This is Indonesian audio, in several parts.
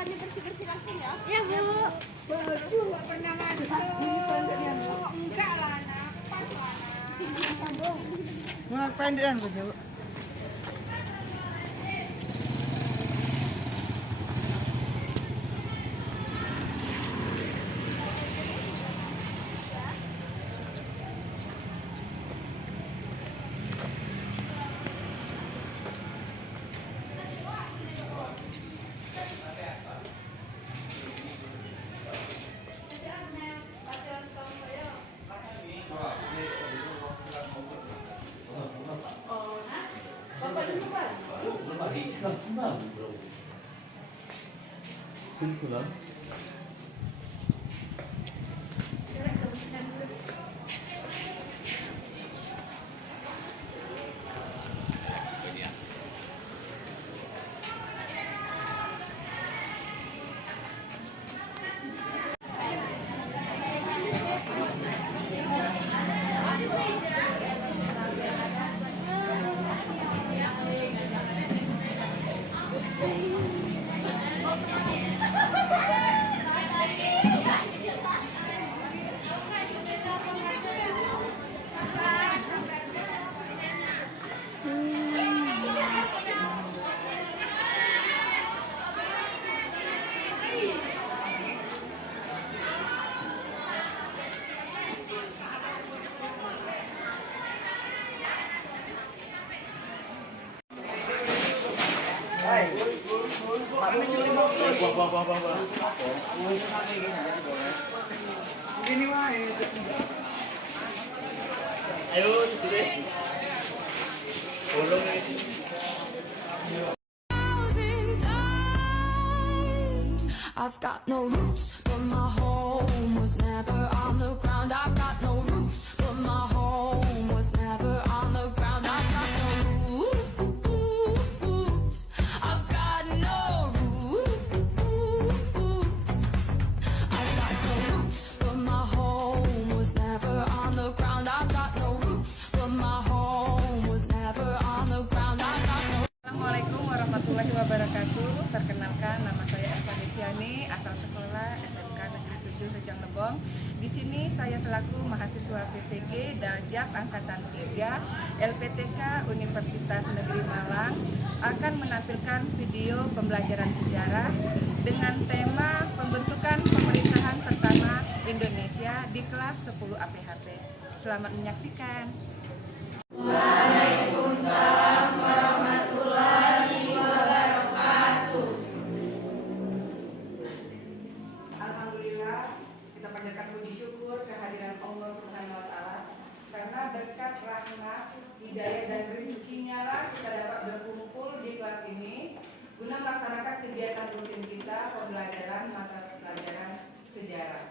ini bersih-bersih langsung ya? Iya, Bu. Baju nggak pernah masuk. Enggak lah, anak. Pas lah, anak. Ngapain dia baju? Simpel. Gini wae. Ayo, sudah. Bolong ini. I've got no roots, but my home was never on the ground. I've got no roots, but my home was never on the ground. I've got no roots. I've got no roots. I've got no roots, but my home was never on the ground. I've got no roots, but my home was never on the ground. I've got no. Assalamualaikum warahmatullahi wabarakatuh. Perkenalkan, nama saya Eva Desiani, asal sekolah SMK Negeri 7 Rejang Lebong. Di sini saya selaku mahasiswa PPG Daljak Angkatan 3 LPTK Universitas Negeri Malang akan menampilkan video pembelajaran sejarah dengan tema pembentukan pemerintahan pertama Indonesia di kelas 10 APHP. Selamat menyaksikan. Waalaikumsalam warahmatullahi wabarakatuh. Alhamdulillah, kita panjatkan puji syukur kehadiran Allah Subhanahu wa taala karena berkat rahmat, hidayah dan rezekinya lah kita dapat berkumpul di kelas ini guna melaksanakan kegiatan rutin kita pembelajaran mata pelajaran sejarah.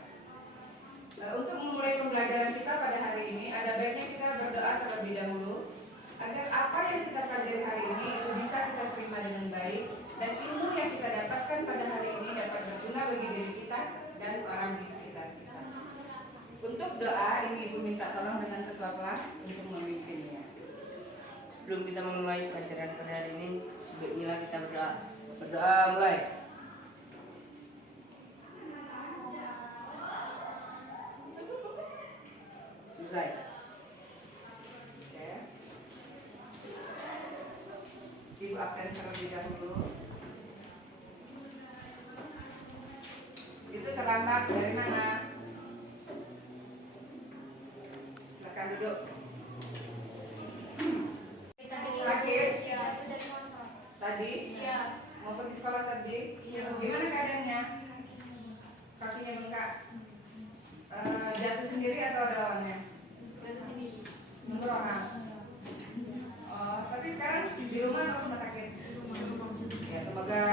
Untuk memulai pembelajaran kita pada hari ini, ada baiknya kita berdoa terlebih dahulu agar apa yang kita pelajari hari ini itu bisa kita terima dengan baik dan ilmu yang kita dapatkan pada hari ini dapat berguna bagi diri kita dan orang di sekitar kita. Untuk doa, ini Ibu minta tolong dengan ketua kelas untuk memimpinnya. Sebelum kita memulai pelajaran pada hari ini, sebaiknya kita berdoa. Berdoa mulai. Selesai. Oke. Ibu absen terlebih dahulu. Itu terlambat dari mana? Silakan duduk. Sakit? Iya, itu dari mana? Tadi? Iya. Mau pergi sekolah tadi? Iya. Gimana keadaannya? Kakinya bengkak? Jatuh sendiri atau ada lawannya? Dari sini. Menurut orang? Oh, tapi sekarang di rumah atau rumah sakit? Ya, semoga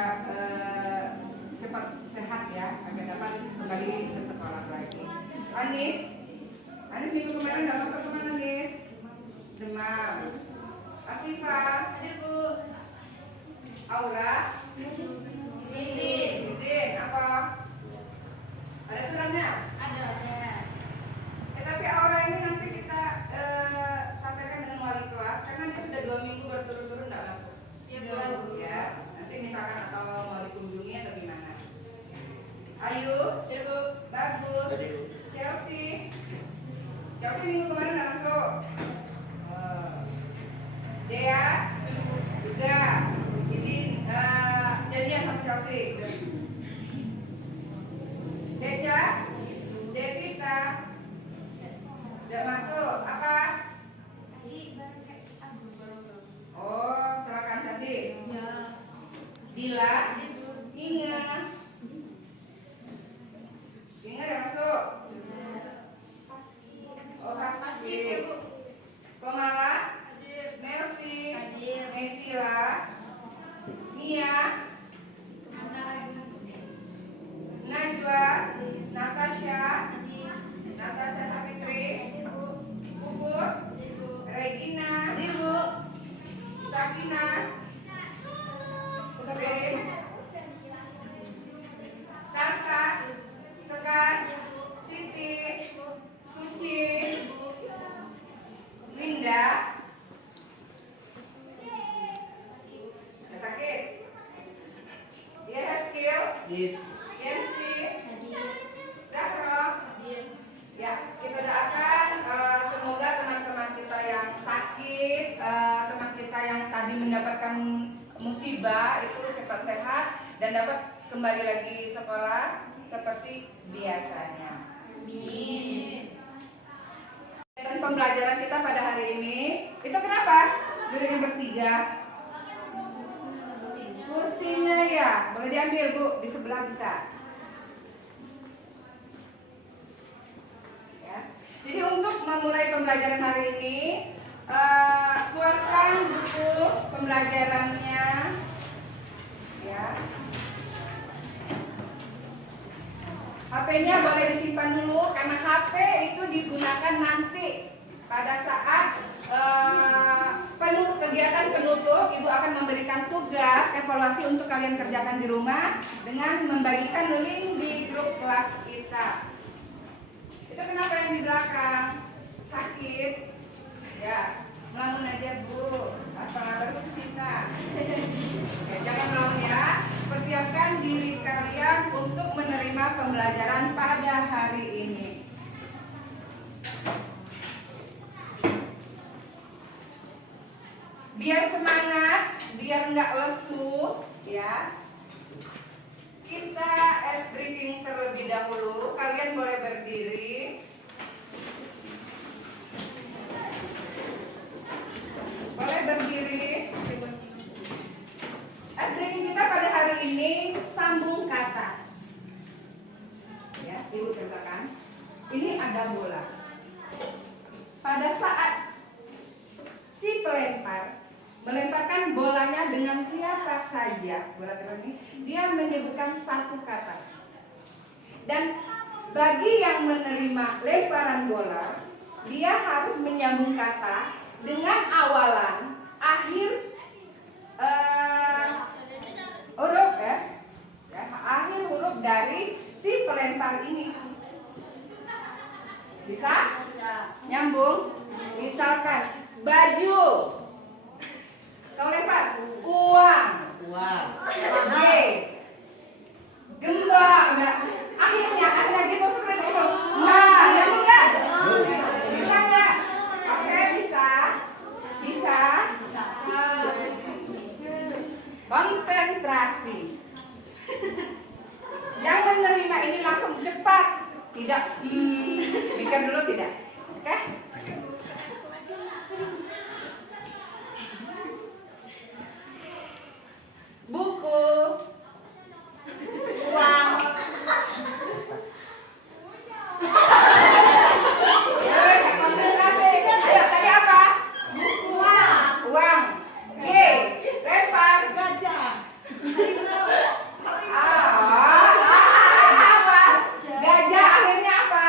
cepat sehat ya, agar dapat kembali ke sekolah lagi. Anis minggu kemarin nggak masuk kemana, Anis? Demam. Asifa, hadir Bu. Aura, izin apa? Ada suratnya? Ada. Tapi Aura ini nanti kita sampaikan dengan wali kelas karena dia sudah 2 minggu berturut-turut nggak masuk. Iya, Bu. Ya, nanti misalkan atau mau dikunjungi atau gimana. Bayu, bagus. Chelsea minggu kemarin nggak masuk. Dea juga izin jadian sama Chelsea. Deja, Devita sudah masuk. Apa? Oh, kecelakaan tadi. Dila, Inga udah masuk. Oh, Paski. Komala, Mercy, Mesila, Mia, Najwa, Natasha Sapitri, Puput, Regina, Sakina, Salsa, Sekar, Siti, Suci, Linda, sakit, Skill, Yancy, Zahra. Ya, kita doakan semoga teman-teman kita yang sakit, teman kita yang tadi mendapatkan musibah itu cepat sehat dan dapat kembali lagi sekolah seperti biasanya. Amin. Dan pembelajaran kita pada hari ini itu kenapa? Duduknya bertiga. Kursinya ya, boleh diambil Bu, di sebelah bisa. Ya. Jadi untuk memulai pembelajaran hari ini, keluarkan buku pembelajarannya, ya. HP-nya boleh disimpan dulu karena HP itu digunakan nanti pada saat kegiatan penutup. Ibu akan memberikan tugas evaluasi untuk kalian kerjakan di rumah dengan membagikan link di grup kelas kita. Itu kenapa yang di belakang sakit? Ya, melamun aja Bu, baru kita. Jangan melamun ya. Persiapkan diri kalian untuk menerima pembelajaran pada hari ini. Biar semangat, biar nggak lesu, ya. Kita briefing terlebih dahulu. Kalian boleh berdiri. Boleh berdiri. Briefing kita pada hari ini sambung kata. Ya, Ibu ceritakan. Ini ada bola. Pada saat si pelempar melemparkan bolanya dengan siapa saja, bola terbang ini, dia menyebutkan satu kata. Dan bagi yang menerima lemparan bola, dia harus menyambung kata dengan awalan, akhir huruf akhir huruf dari si pelempar ini. Bisa? Nyambung? Misalkan baju. Kau lempar uang. G. Gembok. Akhirnya gitu seperti itu. Nah, nyambung nggak? Bisa nggak? Oke, bisa. Konsentrasi. Yang menerima ini langsung cepat, tidak mikir dulu, tidak. Oke? Buku, uang. Konsentrasi. Ayo, tadi apa? Buku, uang. G, lempar. Gajah. Apa? Gajah akhirnya apa?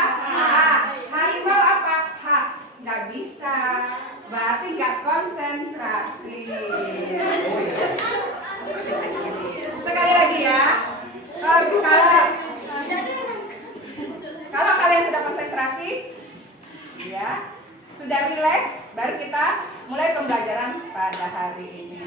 Harimau apa? Nggak bisa. Berarti nggak konsentrasi. Sekali lagi ya. Kalau kalian sudah konsentrasi, ya, sudah rileks, baru kita mulai pembelajaran pada hari ini.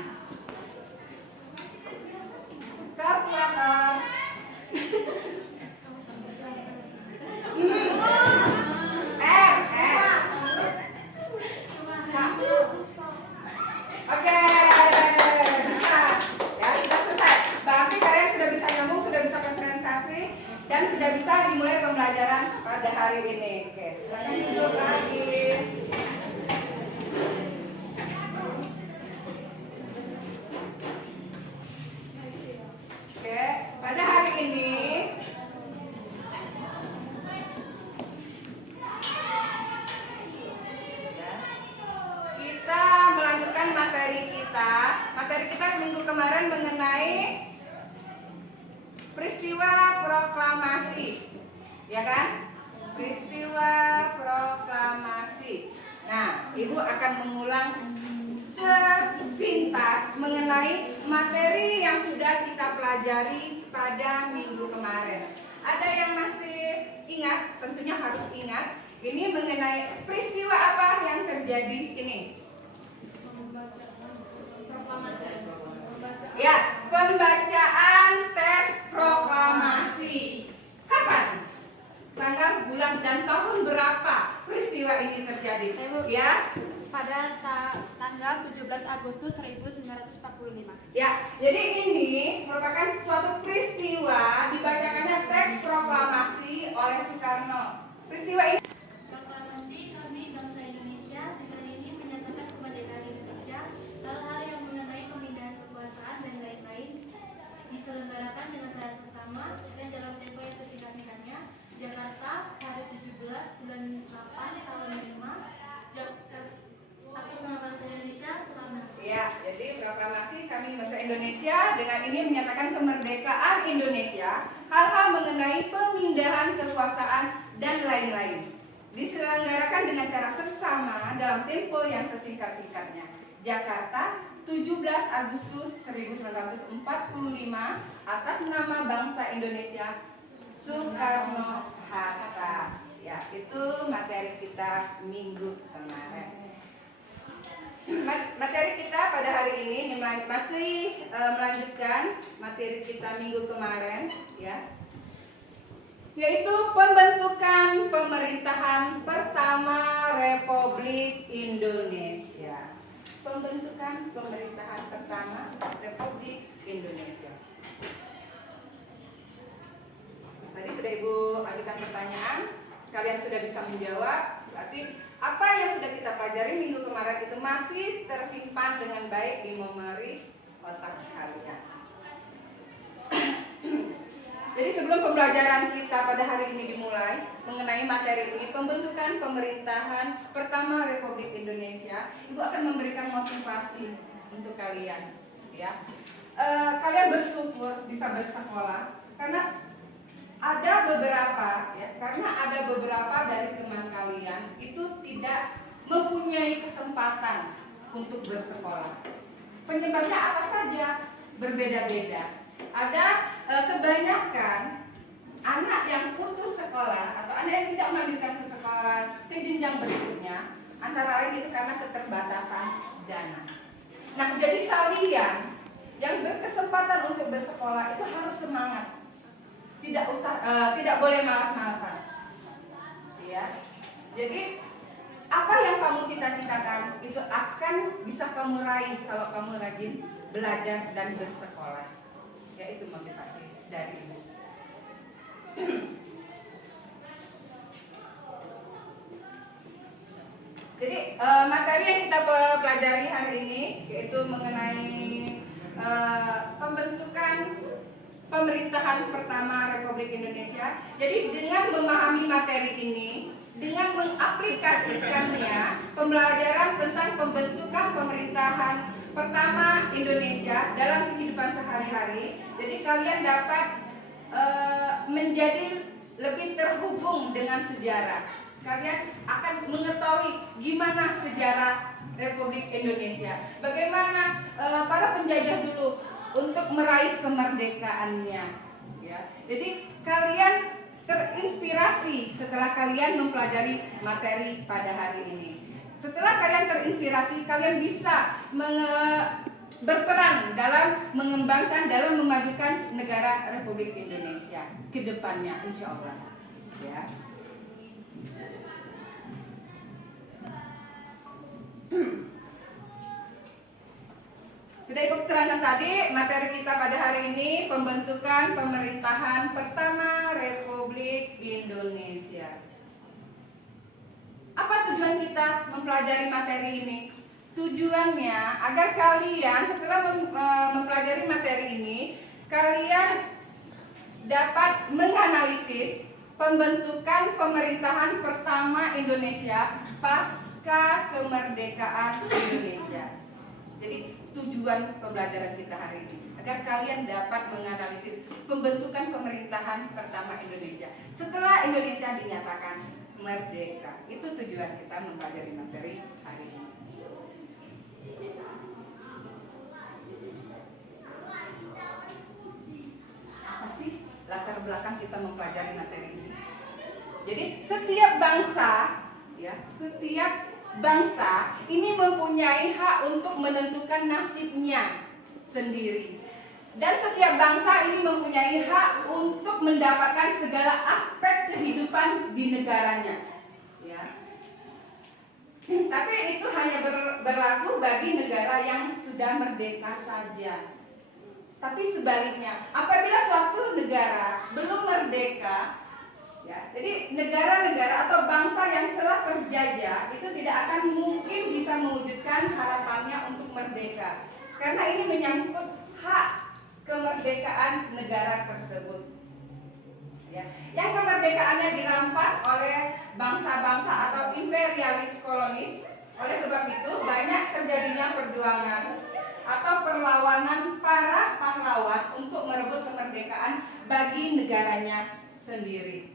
sudah bisa dimulai pembelajaran pada hari ini. Oke, silakan duduk lagi. Oke, pada hari ini kita melanjutkan materi kita. Materi kita minggu kemarin mengenai peristiwa proklamasi, ya kan? Peristiwa proklamasi. Nah, Ibu akan mengulang sepintas mengenai materi yang sudah kita pelajari pada minggu kemarin. Ada yang masih ingat? Tentunya harus ingat. Ini mengenai peristiwa apa yang terjadi ini? Ya, pembacaan tes proklamasi. Kapan? Tanggal, bulan, dan tahun berapa peristiwa ini terjadi? Ya, pada tanggal 17 Agustus 1945. ya, jadi ini merupakan suatu peristiwa dibacakannya teks proklamasi oleh Soekarno. Peristiwa ini Proklamasi kami bangsa Indonesia dengan ini menyatakan kemerdekaan Indonesia, hal-hal yang mengenai pemindahan kekuasaan dan lain-lain diselenggarakan dengan syarat pertama dan dalam tempo yang sesingkat-singkatnya. Jakarta, hari 17 bulan 8 tahun 5. Atas nama bangsa Indonesia, selamat. ya, jadi proklamasi kami bangsa Indonesia dengan ini menyatakan kemerdekaan Indonesia, hal-hal mengenai pemindahan kekuasaan dan lain-lain diselenggarakan dengan cara seksama dalam tempo yang sesingkat-singkatnya. Jakarta, 17 Agustus 1945, atas nama bangsa Indonesia, Soekarno-Hatta. Ya, itu materi kita minggu kemarin. Materi kita pada hari ini masih melanjutkan materi kita minggu kemarin, ya, yaitu pembentukan pemerintahan pertama Republik Indonesia. Pembentukan pemerintahan pertama Republik Indonesia. Tadi sudah Ibu ajukan pertanyaan, kalian sudah bisa menjawab. Berarti apa yang sudah kita pelajari minggu kemarin itu masih tersimpan dengan baik di memori otak kalian. Jadi sebelum pembelajaran kita pada hari ini dimulai mengenai materi ini, pembentukan pemerintahan pertama Republik Indonesia, Ibu akan memberikan motivasi untuk kalian, ya. Kalian bersyukur bisa bersekolah karena ada beberapa dari teman kalian itu tidak mempunyai kesempatan untuk bersekolah. Penyebabnya apa saja? Berbeda-beda. Ada kebanyakan anak yang putus sekolah atau anak yang tidak melanjutkan ke sekolah ke jenjang berikutnya, antara lain itu karena keterbatasan dana. Nah, jadi kalian yang berkesempatan untuk bersekolah itu harus semangat. Tidak boleh malas-malasan. Ya. Jadi apa yang kamu cita-citakan itu akan bisa kamu raih kalau kamu rajin belajar dan bersekolah. Ya, itu motivasi dari Ibu. Jadi materi yang kita pelajari hari ini yaitu mengenai pembentukan pemerintahan pertama Republik Indonesia. Jadi dengan memahami materi ini, dengan mengaplikasikannya, pembelajaran tentang pembentukan pemerintahan pertama Indonesia dalam kehidupan sehari-hari, jadi kalian dapat menjadi lebih terhubung dengan sejarah. Kalian akan mengetahui gimana sejarah Republik Indonesia, bagaimana para penjajah dulu untuk meraih kemerdekaannya. Ya. Jadi kalian terinspirasi setelah kalian mempelajari materi pada hari ini. Setelah kalian terinspirasi, kalian bisa berperan dalam mengembangkan, dalam memajukan negara Republik Indonesia ke depannya, insya Allah. Ya. Sudah ikut keterangan tadi, materi kita pada hari ini pembentukan pemerintahan pertama Republik Indonesia. Apa tujuan kita mempelajari materi ini? Tujuannya agar kalian setelah mempelajari materi ini, kalian dapat menganalisis pembentukan pemerintahan pertama Indonesia pasca kemerdekaan Indonesia. Jadi tujuan pembelajaran kita hari ini agar kalian dapat menganalisis pembentukan pemerintahan pertama Indonesia setelah Indonesia dinyatakan merdeka. Itu tujuan kita mempelajari materi hari ini. Apa sih latar belakang kita mempelajari materi ini? Jadi setiap bangsa, ya, setiap bangsa ini mempunyai hak untuk menentukan nasibnya sendiri. Dan setiap bangsa ini mempunyai hak untuk mendapatkan segala aspek kehidupan di negaranya. Ya. Tapi itu hanya berlaku bagi negara yang sudah merdeka saja. Tapi sebaliknya, apabila suatu negara belum merdeka, ya, jadi negara-negara atau bangsa yang telah terjajah itu tidak akan mungkin bisa mewujudkan harapannya untuk merdeka, karena ini menyangkut hak kemerdekaan negara tersebut. Ya, yang kemerdekaannya dirampas oleh bangsa-bangsa atau imperialis kolonis. Oleh sebab itu banyak terjadinya perjuangan atau perlawanan para pahlawan untuk merebut kemerdekaan bagi negaranya sendiri.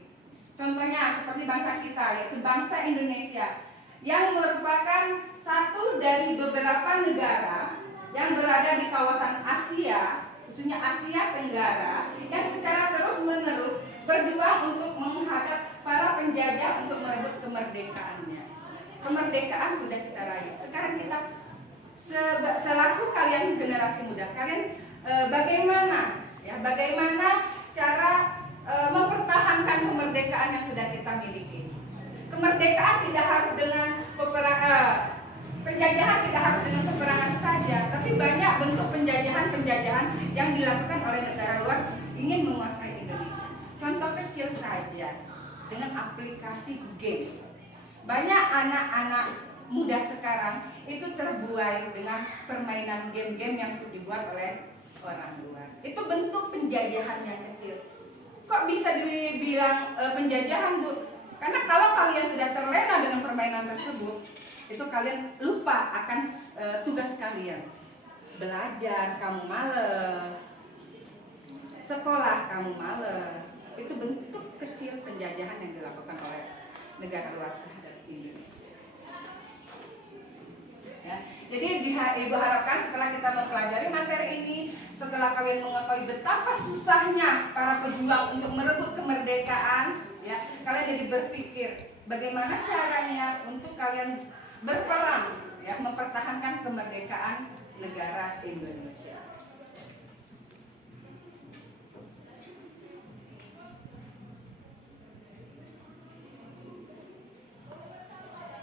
Contohnya seperti bangsa kita, yaitu bangsa Indonesia, yang merupakan satu dari beberapa negara yang berada di kawasan Asia, khususnya Asia Tenggara, yang secara terus-menerus berjuang untuk menghadap para penjajah untuk merebut kemerdekaannya. Kemerdekaan sudah kita raih. Sekarang kita selaku kalian generasi muda, kalian bagaimana cara mempertahankan kemerdekaan yang sudah kita miliki. Kemerdekaan tidak harus dengan penjajahan, tidak harus dengan peperangan saja, tapi banyak bentuk penjajahan yang dilakukan oleh negara luar ingin menguasai Indonesia. Contoh kecil saja, dengan aplikasi game. Banyak anak-anak muda sekarang itu terbuai dengan permainan game-game yang sudah dibuat oleh orang luar. Itu bentuk penjajahan yang kecil. Kok bisa dibilang penjajahan, Bu? Karena kalau kalian sudah terlena dengan permainan tersebut, itu kalian lupa akan tugas kalian. Belajar kamu males, sekolah kamu males. Itu bentuk kecil penjajahan yang dilakukan oleh negara luar terhadap Indonesia. Ya, jadi Ibu harapkan setelah kita mempelajari materi ini, setelah kalian mengetahui betapa susahnya para pejuang untuk merebut kemerdekaan, ya, kalian jadi berpikir bagaimana caranya untuk kalian berperang, ya, mempertahankan kemerdekaan negara Indonesia.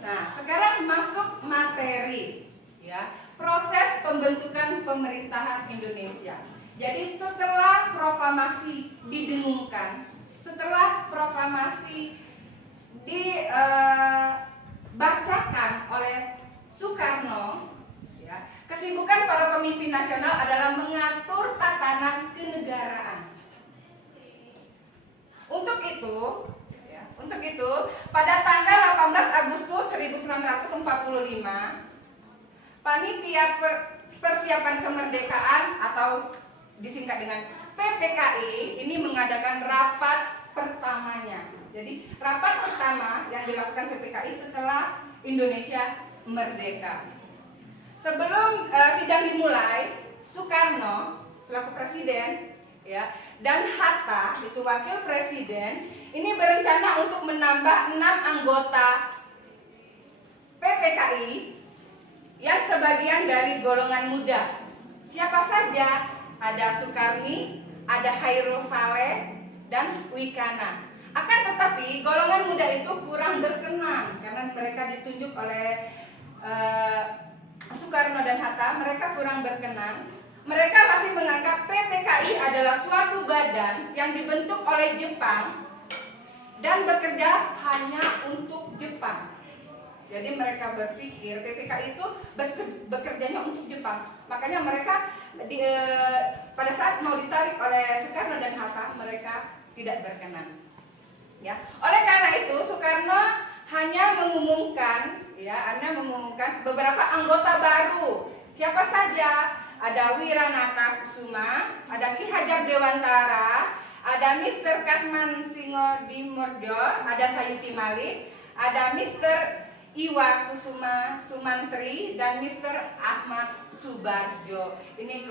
Nah, sekarang masuk materi, ya, proses pembentukan pemerintahan Indonesia. Jadi setelah proklamasi didengungkan, setelah proklamasi dibacakan oleh Soekarno, ya, kesibukan para pemimpin nasional adalah mengatur tatanan kenegaraan. Untuk itu, pada tanggal 18 Agustus 1945, Panitia Persiapan Kemerdekaan atau disingkat dengan PPKI ini mengadakan rapat pertamanya. Jadi rapat pertama yang dilakukan PPKI setelah Indonesia merdeka. Sebelum sidang dimulai, Soekarno selaku presiden, ya, dan Hatta itu wakil presiden, ini berencana untuk menambah 6 anggota PPKI yang sebagian dari golongan muda. Siapa saja? Ada Sukarni, ada Hairul Saleh, dan Wikana. Akan tetapi golongan muda itu kurang berkenan karena mereka ditunjuk oleh Soekarno dan Hatta, mereka kurang berkenan. Mereka masih menganggap PPKI adalah suatu badan yang dibentuk oleh Jepang dan bekerja hanya untuk Jepang. Jadi mereka berpikir PPKI itu bekerjanya untuk Jepang. Makanya mereka pada saat mau ditarik oleh Soekarno dan Hatta, mereka tidak berkenan. Ya, oleh karena itu Soekarno hanya mengumumkan beberapa anggota baru. Siapa saja? Ada Wiranata Kusuma, ada Ki Hajar Dewantara, ada Mr. Kasman Singodimorjo, ada Sayuti Malik, ada Mr. Iwa Kusuma Sumantri, dan Mr. Ahmad Subarjo. Ini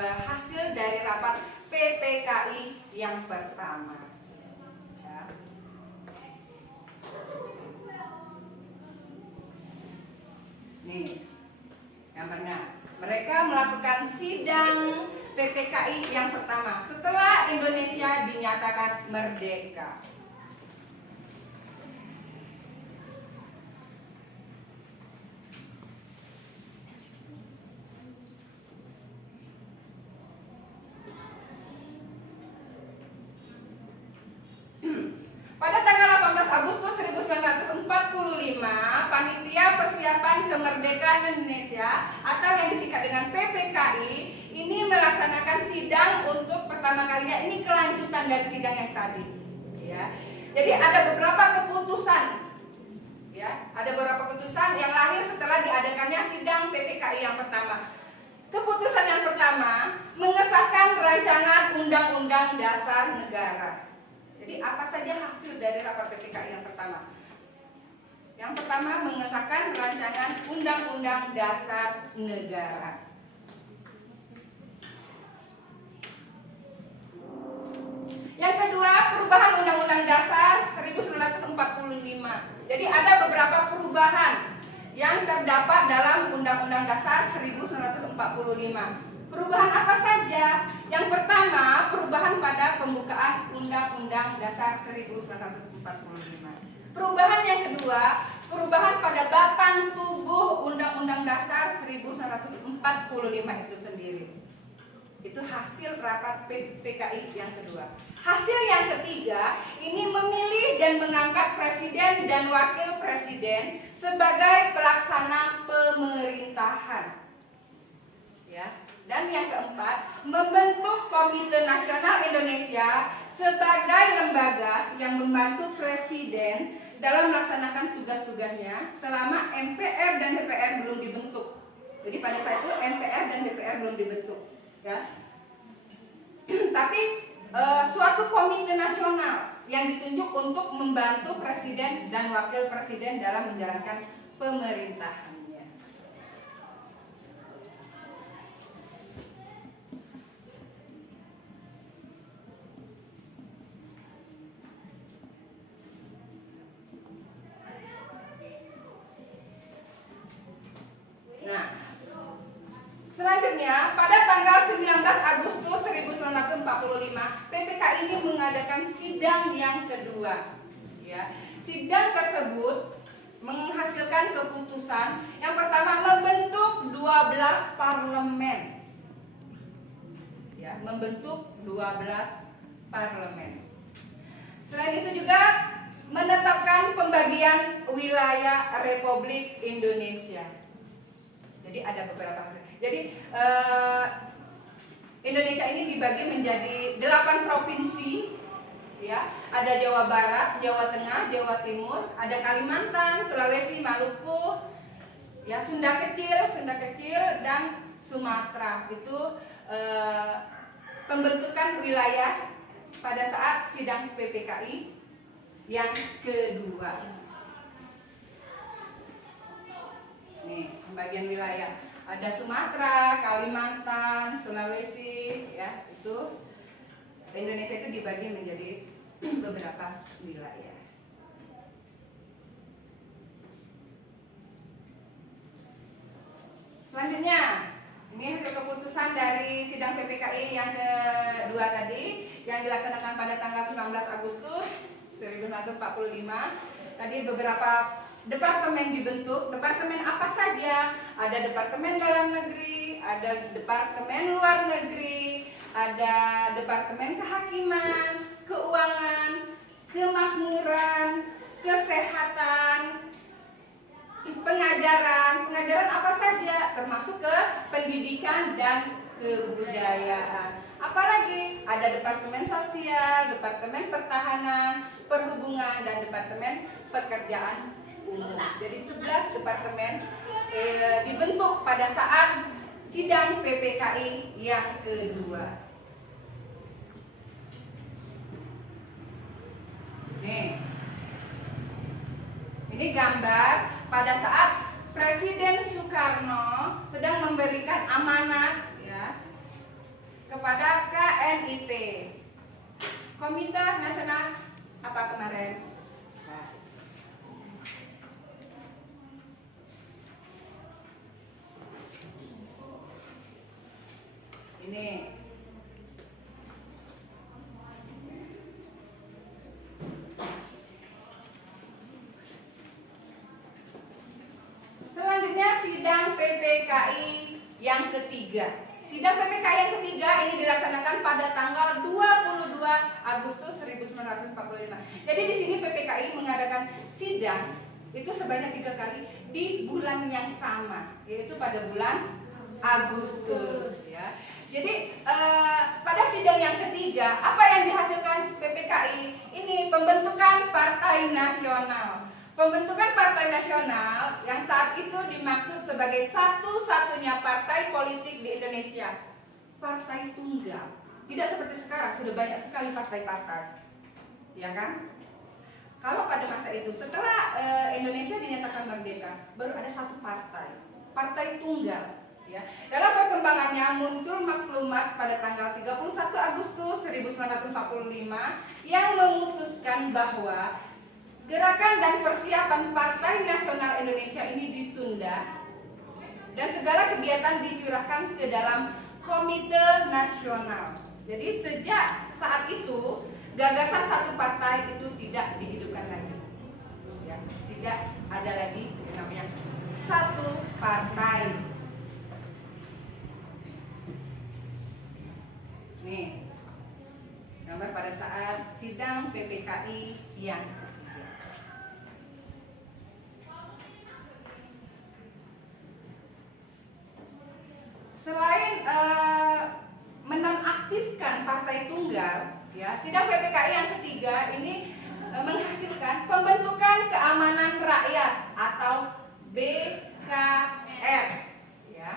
hasil dari rapat PPKI yang pertama. Ya. Nih, gambarnya. Mereka melakukan sidang PPKI yang pertama setelah Indonesia dinyatakan merdeka. Pada tanggal 18 Agustus 1945, Panitia Persiapan Kemerdekaan Indonesia atau yang disingkat dengan PPKI ini melaksanakan sidang untuk pertama kalinya. Ini kelanjutan dari sidang yang tadi. Ya. Jadi ada beberapa keputusan, ya, ada beberapa keputusan yang lahir setelah diadakannya sidang PPKI yang pertama. Keputusan yang pertama mengesahkan rancangan Undang-Undang Dasar Negara. Jadi apa saja hasil dari rapat PPKI yang pertama? Yang pertama mengesahkan rancangan Undang-Undang Dasar Negara. Yang kedua, perubahan Undang-Undang Dasar 1945. Jadi ada beberapa perubahan yang terdapat dalam Undang-Undang Dasar 1945. Perubahan apa saja? Yang pertama, perubahan pada pembukaan Undang-Undang Dasar 1945. Perubahan yang kedua, perubahan pada batang tubuh Undang-Undang Dasar 1945 itu sendiri. Itu hasil rapat PPKI yang kedua. Hasil yang ketiga, ini memilih dan mengangkat presiden dan wakil presiden sebagai pelaksana pemerintahan. Ya. Dan yang keempat, membentuk Komite Nasional Indonesia sebagai lembaga yang membantu presiden dalam melaksanakan tugas-tugasnya selama MPR dan DPR belum dibentuk. Jadi pada saat itu MPR dan DPR belum dibentuk, ya. Tapi suatu komite nasional yang ditunjuk untuk membantu presiden dan wakil presiden dalam menjalankan pemerintahan. Nah, selanjutnya pada tanggal 19 Agustus 1945 PPKI ini mengadakan sidang yang kedua. Ya, sidang tersebut menghasilkan keputusan yang pertama membentuk 12 parlemen. Ya, membentuk 12 parlemen. Selain itu juga menetapkan pembagian wilayah Republik Indonesia. Jadi ada beberapa hasil. Jadi Indonesia ini dibagi menjadi 8 provinsi, ya. Ada Jawa Barat, Jawa Tengah, Jawa Timur, ada Kalimantan, Sulawesi, Maluku, ya, Sunda Kecil dan Sumatera. Itu pembentukan wilayah pada saat sidang PPKI yang kedua. Nih, pembagian wilayah. Ada Sumatera, Kalimantan, Sulawesi, ya, itu Indonesia itu dibagi menjadi beberapa wilayah. Selanjutnya, ini hasil keputusan dari sidang PPKI yang kedua tadi yang dilaksanakan pada tanggal 19 Agustus 1945. Tadi beberapa departemen dibentuk. Departemen apa saja? Ada departemen dalam negeri, ada departemen luar negeri, ada departemen kehakiman, keuangan, kemakmuran, kesehatan, pengajaran apa saja, termasuk ke pendidikan dan kebudayaan. Apalagi ada departemen sosial, departemen pertahanan, perhubungan, dan departemen pekerjaan umum. Jadi 11 departemen dibentuk pada saat sidang PPKI yang kedua. Nih, ini gambar pada saat Presiden Soekarno sedang memberikan amanat ya kepada KNIT, Komite Nasional apa kemarin? Ini selanjutnya sidang PPKI yang ketiga. Sidang PPKI yang ketiga ini dilaksanakan pada tanggal 22 Agustus 1945. Jadi di sini PPKI mengadakan sidang itu sebanyak 3 kali di bulan yang sama, yaitu pada bulan Agustus ya. Jadi pada sidang yang ketiga apa yang dihasilkan PPKI? Ini pembentukan Partai Nasional. Pembentukan Partai Nasional yang saat itu dimaksud sebagai satu-satunya partai politik di Indonesia, partai tunggal. Tidak seperti sekarang, sudah banyak sekali partai-partai, ya kan? Kalau pada masa itu, setelah Indonesia dinyatakan merdeka, baru ada satu partai, partai tunggal. Ya. Dalam perkembangannya muncul maklumat pada tanggal 31 Agustus 1945 yang memutuskan bahwa gerakan dan persiapan Partai Nasional Indonesia ini ditunda dan segala kegiatan dicurahkan ke dalam Komite Nasional. Jadi sejak saat itu gagasan satu partai itu tidak dihidupkan lagi, ya, tidak ada lagi namanya satu partai. Nih gambar pada saat sidang PPKI yang selain menonaktifkan partai tunggal, ya, sidang PPKI yang ketiga ini menghasilkan pembentukan keamanan rakyat atau BKR, ya.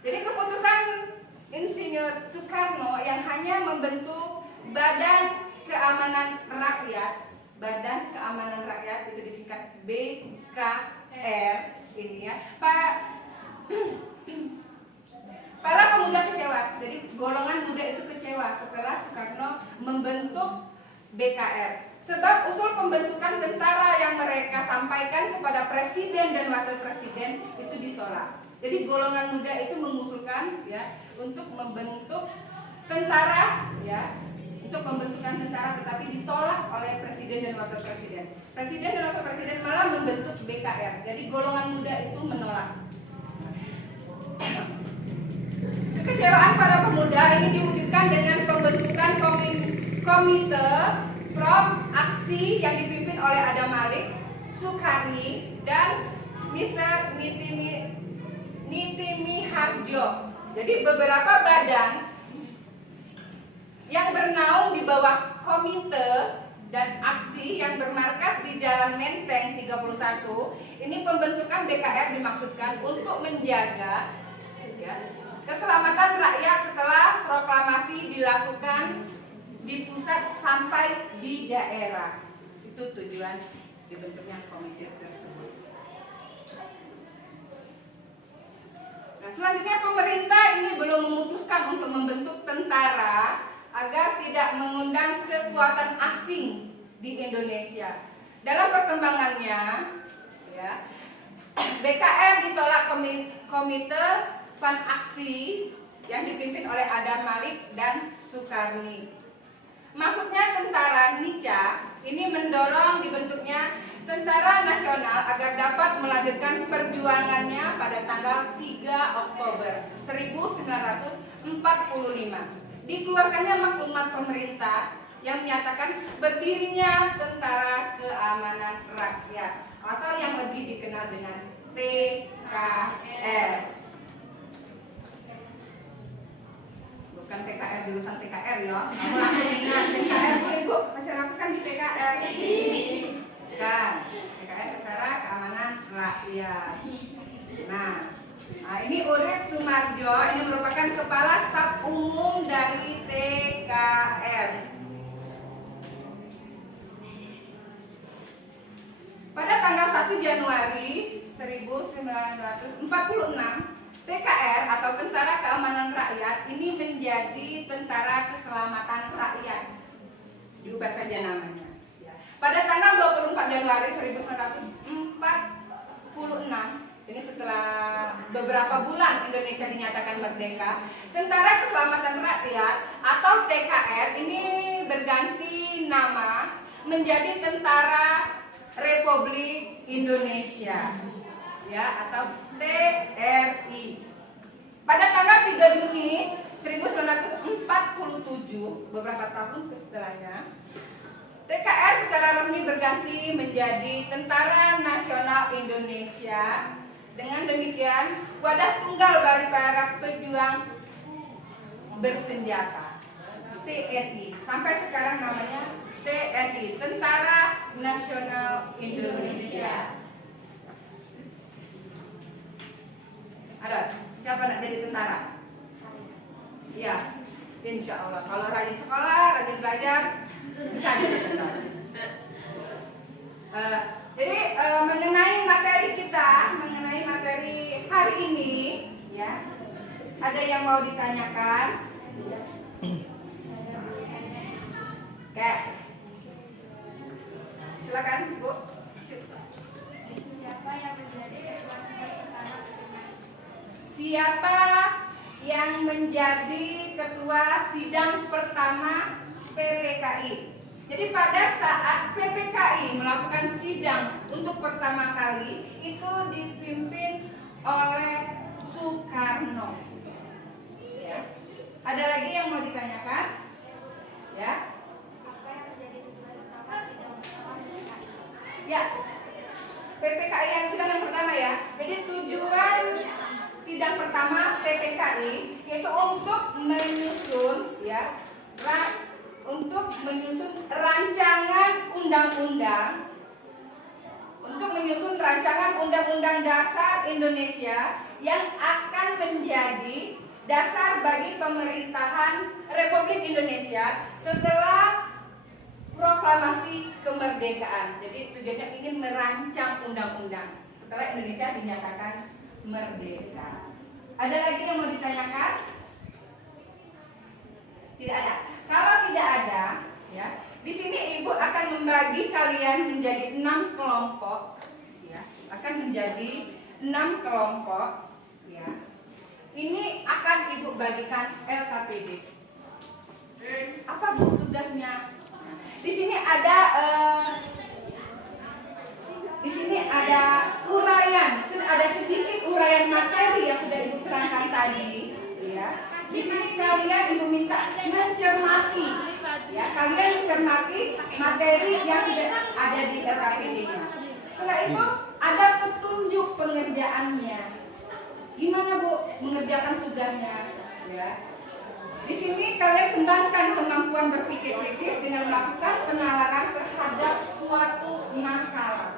Jadi keputusan Insinyur Soekarno yang hanya membentuk Badan Keamanan Rakyat, Badan Keamanan Rakyat itu disingkat BKR ini ya, para pemuda kecewa. Jadi golongan muda itu kecewa setelah Soekarno membentuk BKR. Sebab usul pembentukan tentara yang mereka sampaikan kepada presiden dan wakil presiden itu ditolak. Jadi golongan muda itu mengusulkan ya untuk membentuk tentara ya, untuk pembentukan tentara, tetapi ditolak oleh presiden dan wakil presiden. Presiden dan wakil presiden malah membentuk BKR. Jadi golongan muda itu menolak. Kekecewaan para pemuda ini diwujudkan dengan pembentukan komite prom aksi yang dipimpin oleh Adam Malik, Sukarni, dan Mr. Nitimi Harjo. Jadi beberapa badan yang bernaung di bawah komite dan aksi yang bermarkas di Jalan Menteng 31 ini pembentukan BKR dimaksudkan untuk menjaga ya, keselamatan rakyat setelah proklamasi dilakukan di pusat sampai di daerah. Itu tujuan dibentuknya komite tersebut. Nah, selanjutnya pemerintah ini belum memutuskan untuk membentuk tentara agar tidak mengundang kekuatan asing di Indonesia. Dalam perkembangannya, ya, BKR ditolak komite pan aksi yang dipimpin oleh Adam Malik dan Sukarni. Masuknya tentara Nica ini mendorong dibentuknya Tentara Nasional agar dapat melanjutkan perjuangannya pada tanggal 3 Oktober 1945. Dikeluarkannya maklumat pemerintah yang menyatakan berdirinya Tentara Keamanan Rakyat atau yang lebih dikenal dengan TKR. Bukan TKR jurusan TKR ya. Kamu langsung ingat TKR Bu Ibu, masyarakat kan di TKR. Kan, TKR Tentara Keamanan Rakyat. Nah, ini Urip Sumarjo, ini merupakan Kepala Staf Umum dari TKR. Pada tanggal 1 Januari 1946, TKR atau Tentara Keamanan Rakyat ini menjadi Tentara Keselamatan Rakyat. Diubah saja namanya. Pada tanggal 24 Januari 1946, ini setelah beberapa bulan Indonesia dinyatakan merdeka, Tentara Keselamatan Rakyat atau TKR ini berganti nama menjadi Tentara Republik Indonesia, ya, atau TRI. Pada tanggal 3 Juni 1947, beberapa tahun setelahnya, TKR secara resmi berganti menjadi Tentara Nasional Indonesia. Dengan demikian, wadah tunggal bagi para pejuang bersenjata, TNI. Sampai sekarang namanya TNI, Tentara Nasional Indonesia. Ada siapa nak jadi tentara? Iya, insya Allah. Kalau rajin sekolah, rajin belajar, bisa jadi tentara. Jadi mengenai materi kita, mengenai materi hari ini, ya, ada yang mau ditanyakan? Oke, silakan Bu. Siapa yang menjadi ketua sidang pertama PPKI? Siapa yang menjadi ketua sidang pertama PPKI? Jadi pada saat PPKI melakukan sidang untuk pertama kali itu dipimpin oleh Soekarno. Ya. Ada lagi yang mau ditanyakan? Ya. Apa yang menjadi tujuan utama sidang pertama PPKI? Ya. PPKI yang sidang yang pertama ya. Jadi tujuan sidang pertama PPKI yaitu untuk menyusun ya rancangan undang-undang dasar Indonesia yang akan menjadi dasar bagi pemerintahan Republik Indonesia setelah proklamasi kemerdekaan. Jadi tujuannya ingin merancang undang-undang setelah Indonesia dinyatakan merdeka. Ada lagi yang mau ditanyakan? Tidak ada. Kalau tidak ada, ya, di sini Ibu akan membagi kalian menjadi 6 kelompok, ya, akan menjadi 6 kelompok, ya. Ini akan Ibu bagikan LKPD. Apa Bu tugasnya? Di sini ada uraian, ada sedikit uraian materi yang sudah Ibu terangkan tadi, ya. Di sini kalian Ibu minta mencermati, ya, kalian mencermati materi yang sudah ada di LKPD-nya. Setelah itu ada petunjuk pengerjaannya. Gimana Bu mengerjakan tugasnya? Ya. Di sini kalian kembangkan kemampuan berpikir kritis dengan melakukan penalaran terhadap suatu masalah,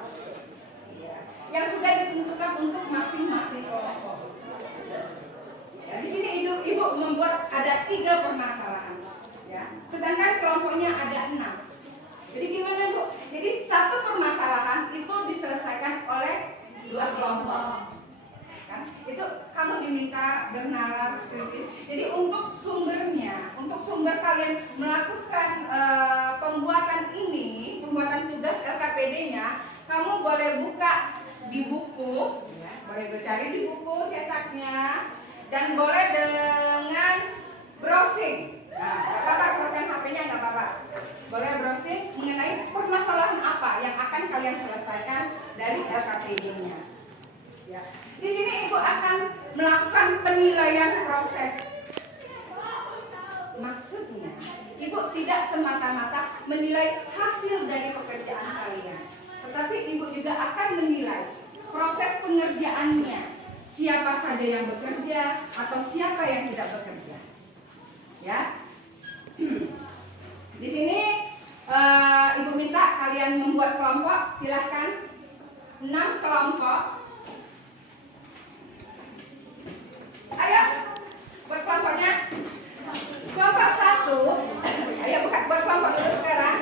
ya, yang sudah ditentukan untuk masing-masing kelompok. Ya, di sini Ibu membuat ada 3 permasalahan, ya. Sedangkan kelompoknya ada 6. Jadi gimana Bu? Jadi satu permasalahan itu diselesaikan oleh 2 kelompok. Kan? Itu kamu diminta bernalar kritis. Jadi untuk sumbernya, untuk sumber kalian melakukan pembuatan tugas LKPD-nya, kamu boleh buka di buku, ya, boleh cari di buku cetaknya. Dan boleh dengan browsing. Nah, nggak apa-apa, keluarkan HP-nya nggak apa-apa. Boleh browsing mengenai permasalahan apa yang akan akan kalian selesaikan dari LKPD-nya. Ya. Di sini Ibu akan melakukan penilaian proses. Maksudnya, Ibu tidak semata-mata menilai hasil dari pekerjaan kalian, tetapi Ibu juga akan menilai proses pengerjaannya. Siapa saja yang bekerja atau siapa yang tidak bekerja. Ya. Di sini Ibu minta kalian membuat kelompok, silahkan 6 kelompok. Ayo, buat kelompoknya. Kelompok 1, ayo buka buat kelompok dulu sekarang.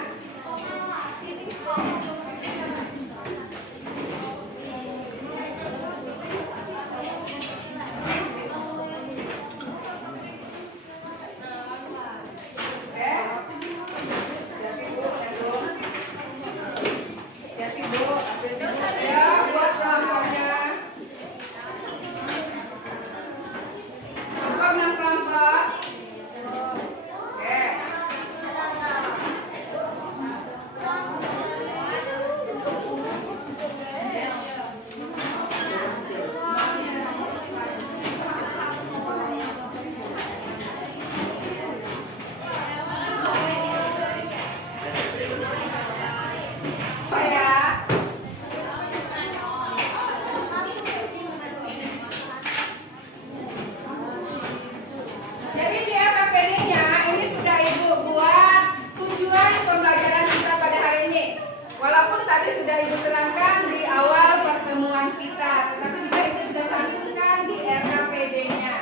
Jadi di LKPD-nya ini sudah Ibu buat tujuan pembelajaran kita pada hari ini. Walaupun tadi sudah Ibu terangkan di awal pertemuan kita, tetapi juga Ibu sudah cantumkan di LKPD-nya.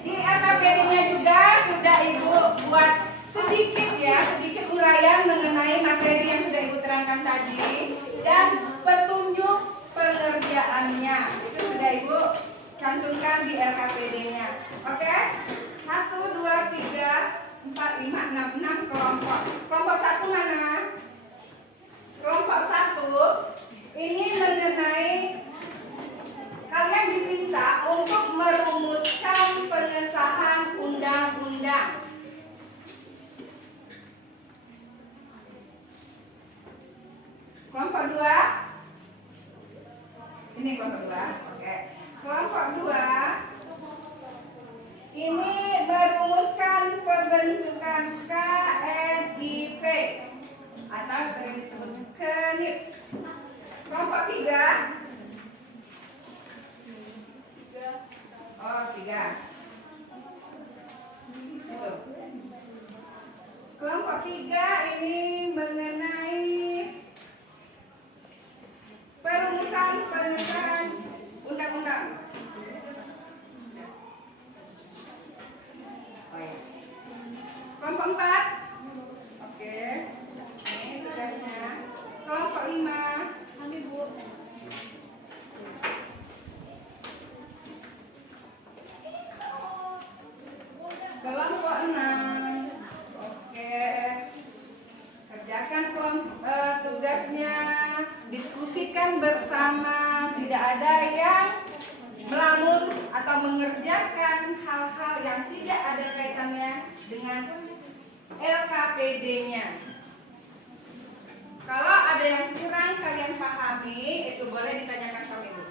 Di LKPD-nya juga sudah Ibu buat sedikit uraian mengenai materi yang sudah Ibu terangkan tadi dan petunjuk pengerjaannya. Itu sudah Ibu cantumkan di LKPD-nya. Oke? 1, 2, 3, 4, 5, 6 kelompok. Kelompok 1 mana? Kelompok 1 ini mengenai kalian diminta untuk merumuskan pengesahan undang-undang. Kelompok 2 ini kelompok 2, oke. Kelompok 2 ini merumuskan pembentukan KNIP atau sering disebut KNIP. Kelompok 3, oh 3, itu. Kelompok 3 ini mengenai perumusan pengesahan undang-undang. Oh ya. Kelompok 4. Oke. Ini tugasnya. Kelompok 5. Kelompok 6. Oke. Kerjakan tugasnya. Diskusikan bersama, tidak ada yang melamun atau mengerjakan hal-hal yang tidak ada kaitannya dengan LKPD-nya. Kalau ada yang kurang kalian pahami, itu boleh ditanyakan ke Ibu.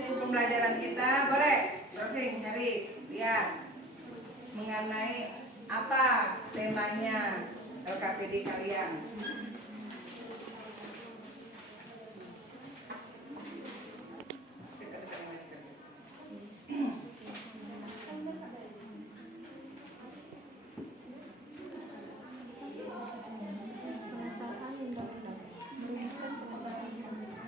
buku pembelajaran kita, boleh browsing, cari, lihat mengenai apa temanya LKPD kalian. Pengesahan undang-undang. Merumuskan pengesahan undang-undang.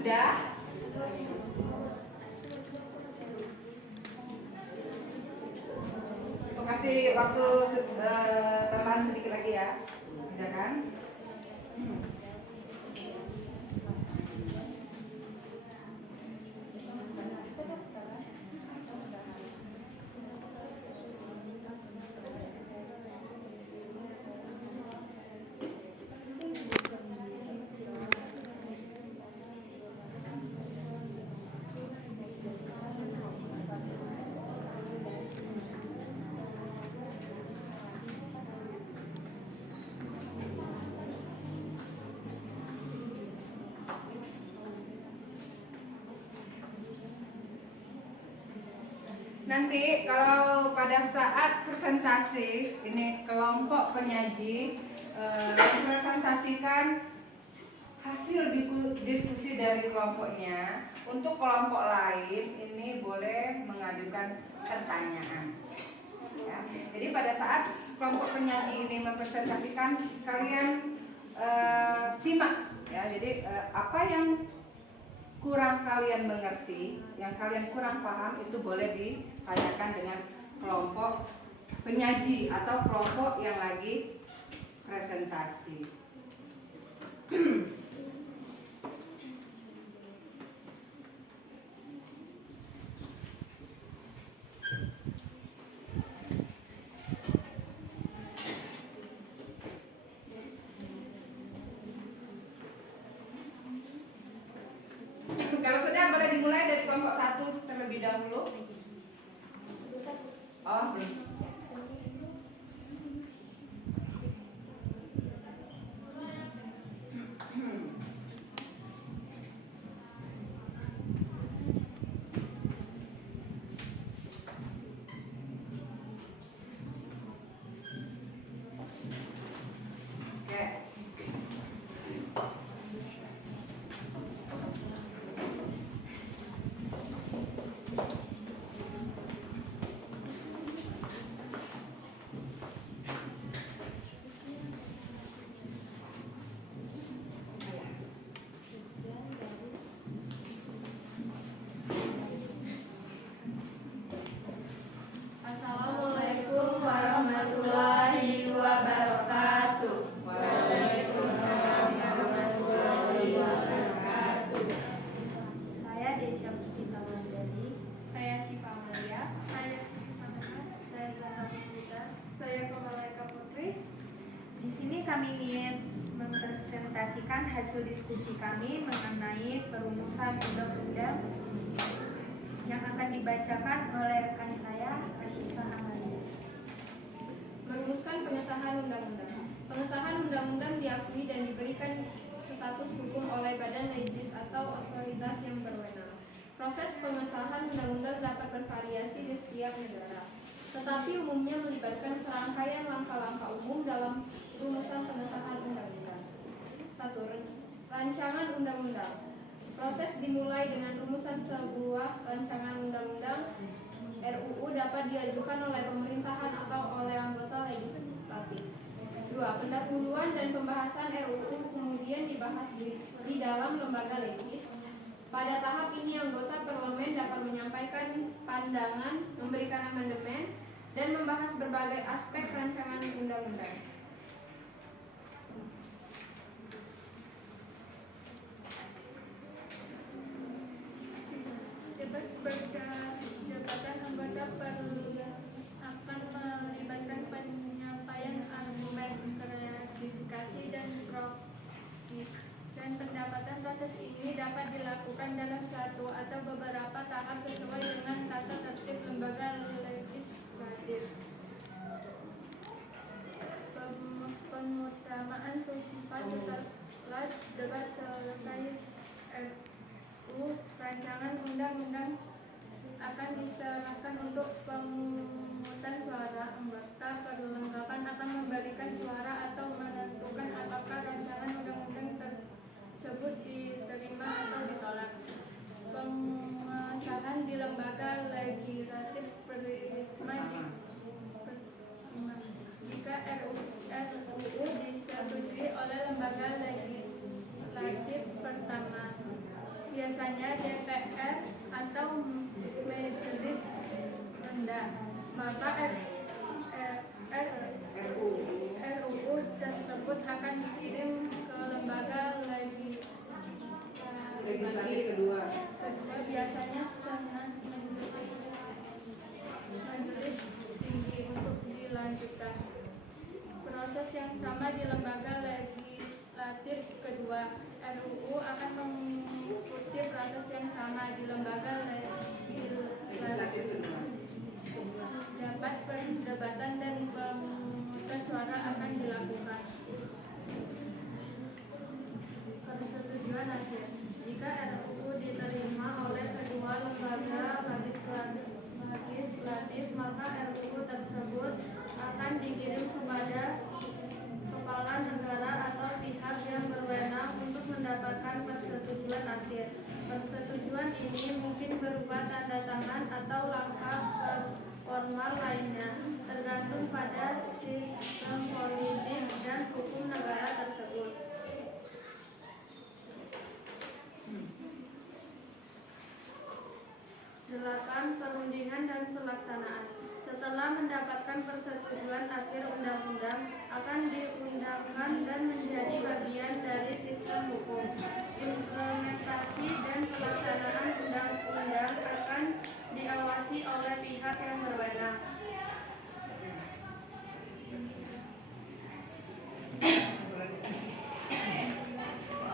Sudah? Aku kasih waktu tambahan sedikit lagi ya. Bisa kan? Nanti kalau pada saat presentasi ini kelompok penyaji mempresentasikan hasil diskusi dari kelompoknya, untuk kelompok lain ini boleh mengajukan pertanyaan. Ya. Jadi pada saat kelompok penyaji ini mempresentasikan, kalian simak ya. Jadi apa yang kurang kalian mengerti, yang kalian kurang paham itu boleh ditanyakan dengan kelompok penyaji atau kelompok yang lagi presentasi. Kalau sudah boleh dimulai dari kelompok 1 terlebih dahulu. Oh, belum. Assalamualaikum warahmatullahi wabarakatuh. Waalaikumsalam warahmatullahi wabarakatuh. Saya Desya Puspita Mandari. Saya Syifa Maria. Saya Samara. Saya Zahra Puspita. Saya Kamalaika Putri. Di sini kami ingin mempresentasikan hasil diskusi kami mengenai perumusan undang-undang yang akan dibacakan oleh rekan saya, Asyifa Amalia. Merumuskan pengesahan undang-undang. Pengesahan undang-undang diakui dan diberikan status hukum oleh badan legis atau otoritas yang berwenang. Proses pengesahan undang-undang dapat bervariasi di setiap negara, tetapi umumnya melibatkan serangkaian langkah-langkah umum dalam rumusan pengesahan undang-undang. 1. Rancangan undang-undang. Proses dimulai dengan rumusan sebuah rancangan undang-undang RUU dapat diajukan oleh pemerintahan atau oleh anggota legislatif. 2. Pendahuluan dan pembahasan RUU kemudian dibahas di dalam lembaga legis. Pada tahap ini anggota parlemen dapat menyampaikan pandangan, memberikan amandemen, dan membahas berbagai aspek rancangan undang-undang. Jabatan anggota akan melibatkan penyampaian argumen, klarifikasi, dan pendapatan. Proses ini dapat dilakukan dalam satu atau beberapa tahap sesuai dengan tata tertib lembaga legislatif. Pengutamaan sumpah setelah debat selesai RUU rancangan undang-undang akan diserahkan untuk pemungutan suara. Anggota perlengkapan akan memberikan suara atau menentukan apakah rancangan undang-undang tersebut diterima atau ditolak. Pengesahan di lembaga legislatif prima jika RUU disetujui oleh lembaga legislatif pertama, biasanya DPR atau Majelis Rendah. Maka RUU tersebut akan dikirim ke lembaga Legislatif kedua. biasanya Senat Majelis Tinggi untuk dilanjutkan. Proses yang sama di lembaga legislatif kedua. RUU akan mengikuti proses yang sama di lembaga legislatif kedua. dapat perdebatan dan pemungutan suara akan dilakukan. Persetujuan akhir. Jika RUU diterima oleh kedua lembaga legislatif, maka RUU tersebut akan dikirim kepada kepala negara atau pihak yang berwenang untuk mendapatkan persetujuan akhir. Persetujuan ini mungkin berupa tanda tangan atau langkah formal lainnya, tergantung pada sistem politik dan hukum negara tersebut. Delapan, perundingan dan pelaksanaan. Setelah mendapatkan persetujuan akhir undang-undang, akan diundangkan dan menjadi bagian dari sistem hukum. Implementasi dan pelaksanaan undang-undang akan diawasi oleh pihak yang berwenang.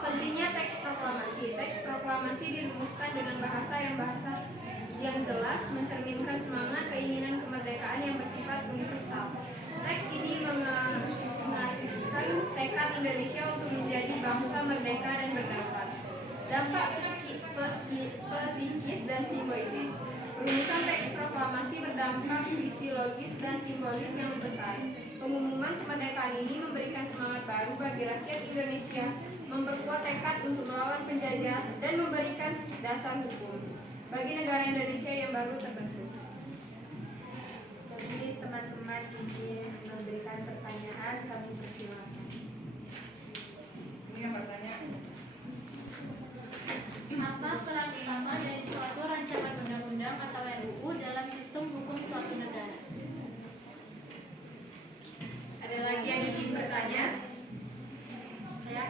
Pentingnya teks proklamasi. Teks proklamasi dirumuskan dengan bahasa yang jelas, mencerminkan semangat keinginan kemerdekaan yang bersifat universal. Teks ini mengajukan tekad Indonesia untuk menjadi bangsa merdeka dan berdaulat. Dampak psikis dan simbolis. Rumusan teks proklamasi berdampak fisiologis dan simbolis yang besar. Pengumuman kemerdekaan ini memberikan semangat baru bagi rakyat Indonesia, memperkuat tekad untuk melawan penjajah, dan memberikan dasar hukum bagi negara Indonesia yang baru terbentuk. Bagi teman-teman ingin memberikan pertanyaan, kami persilakan. Ini yang bertanya. Apa peran utama dari suatu rancangan undang-undang atau RUU dalam sistem hukum suatu negara? Ada lagi yang ingin bertanya? Ya.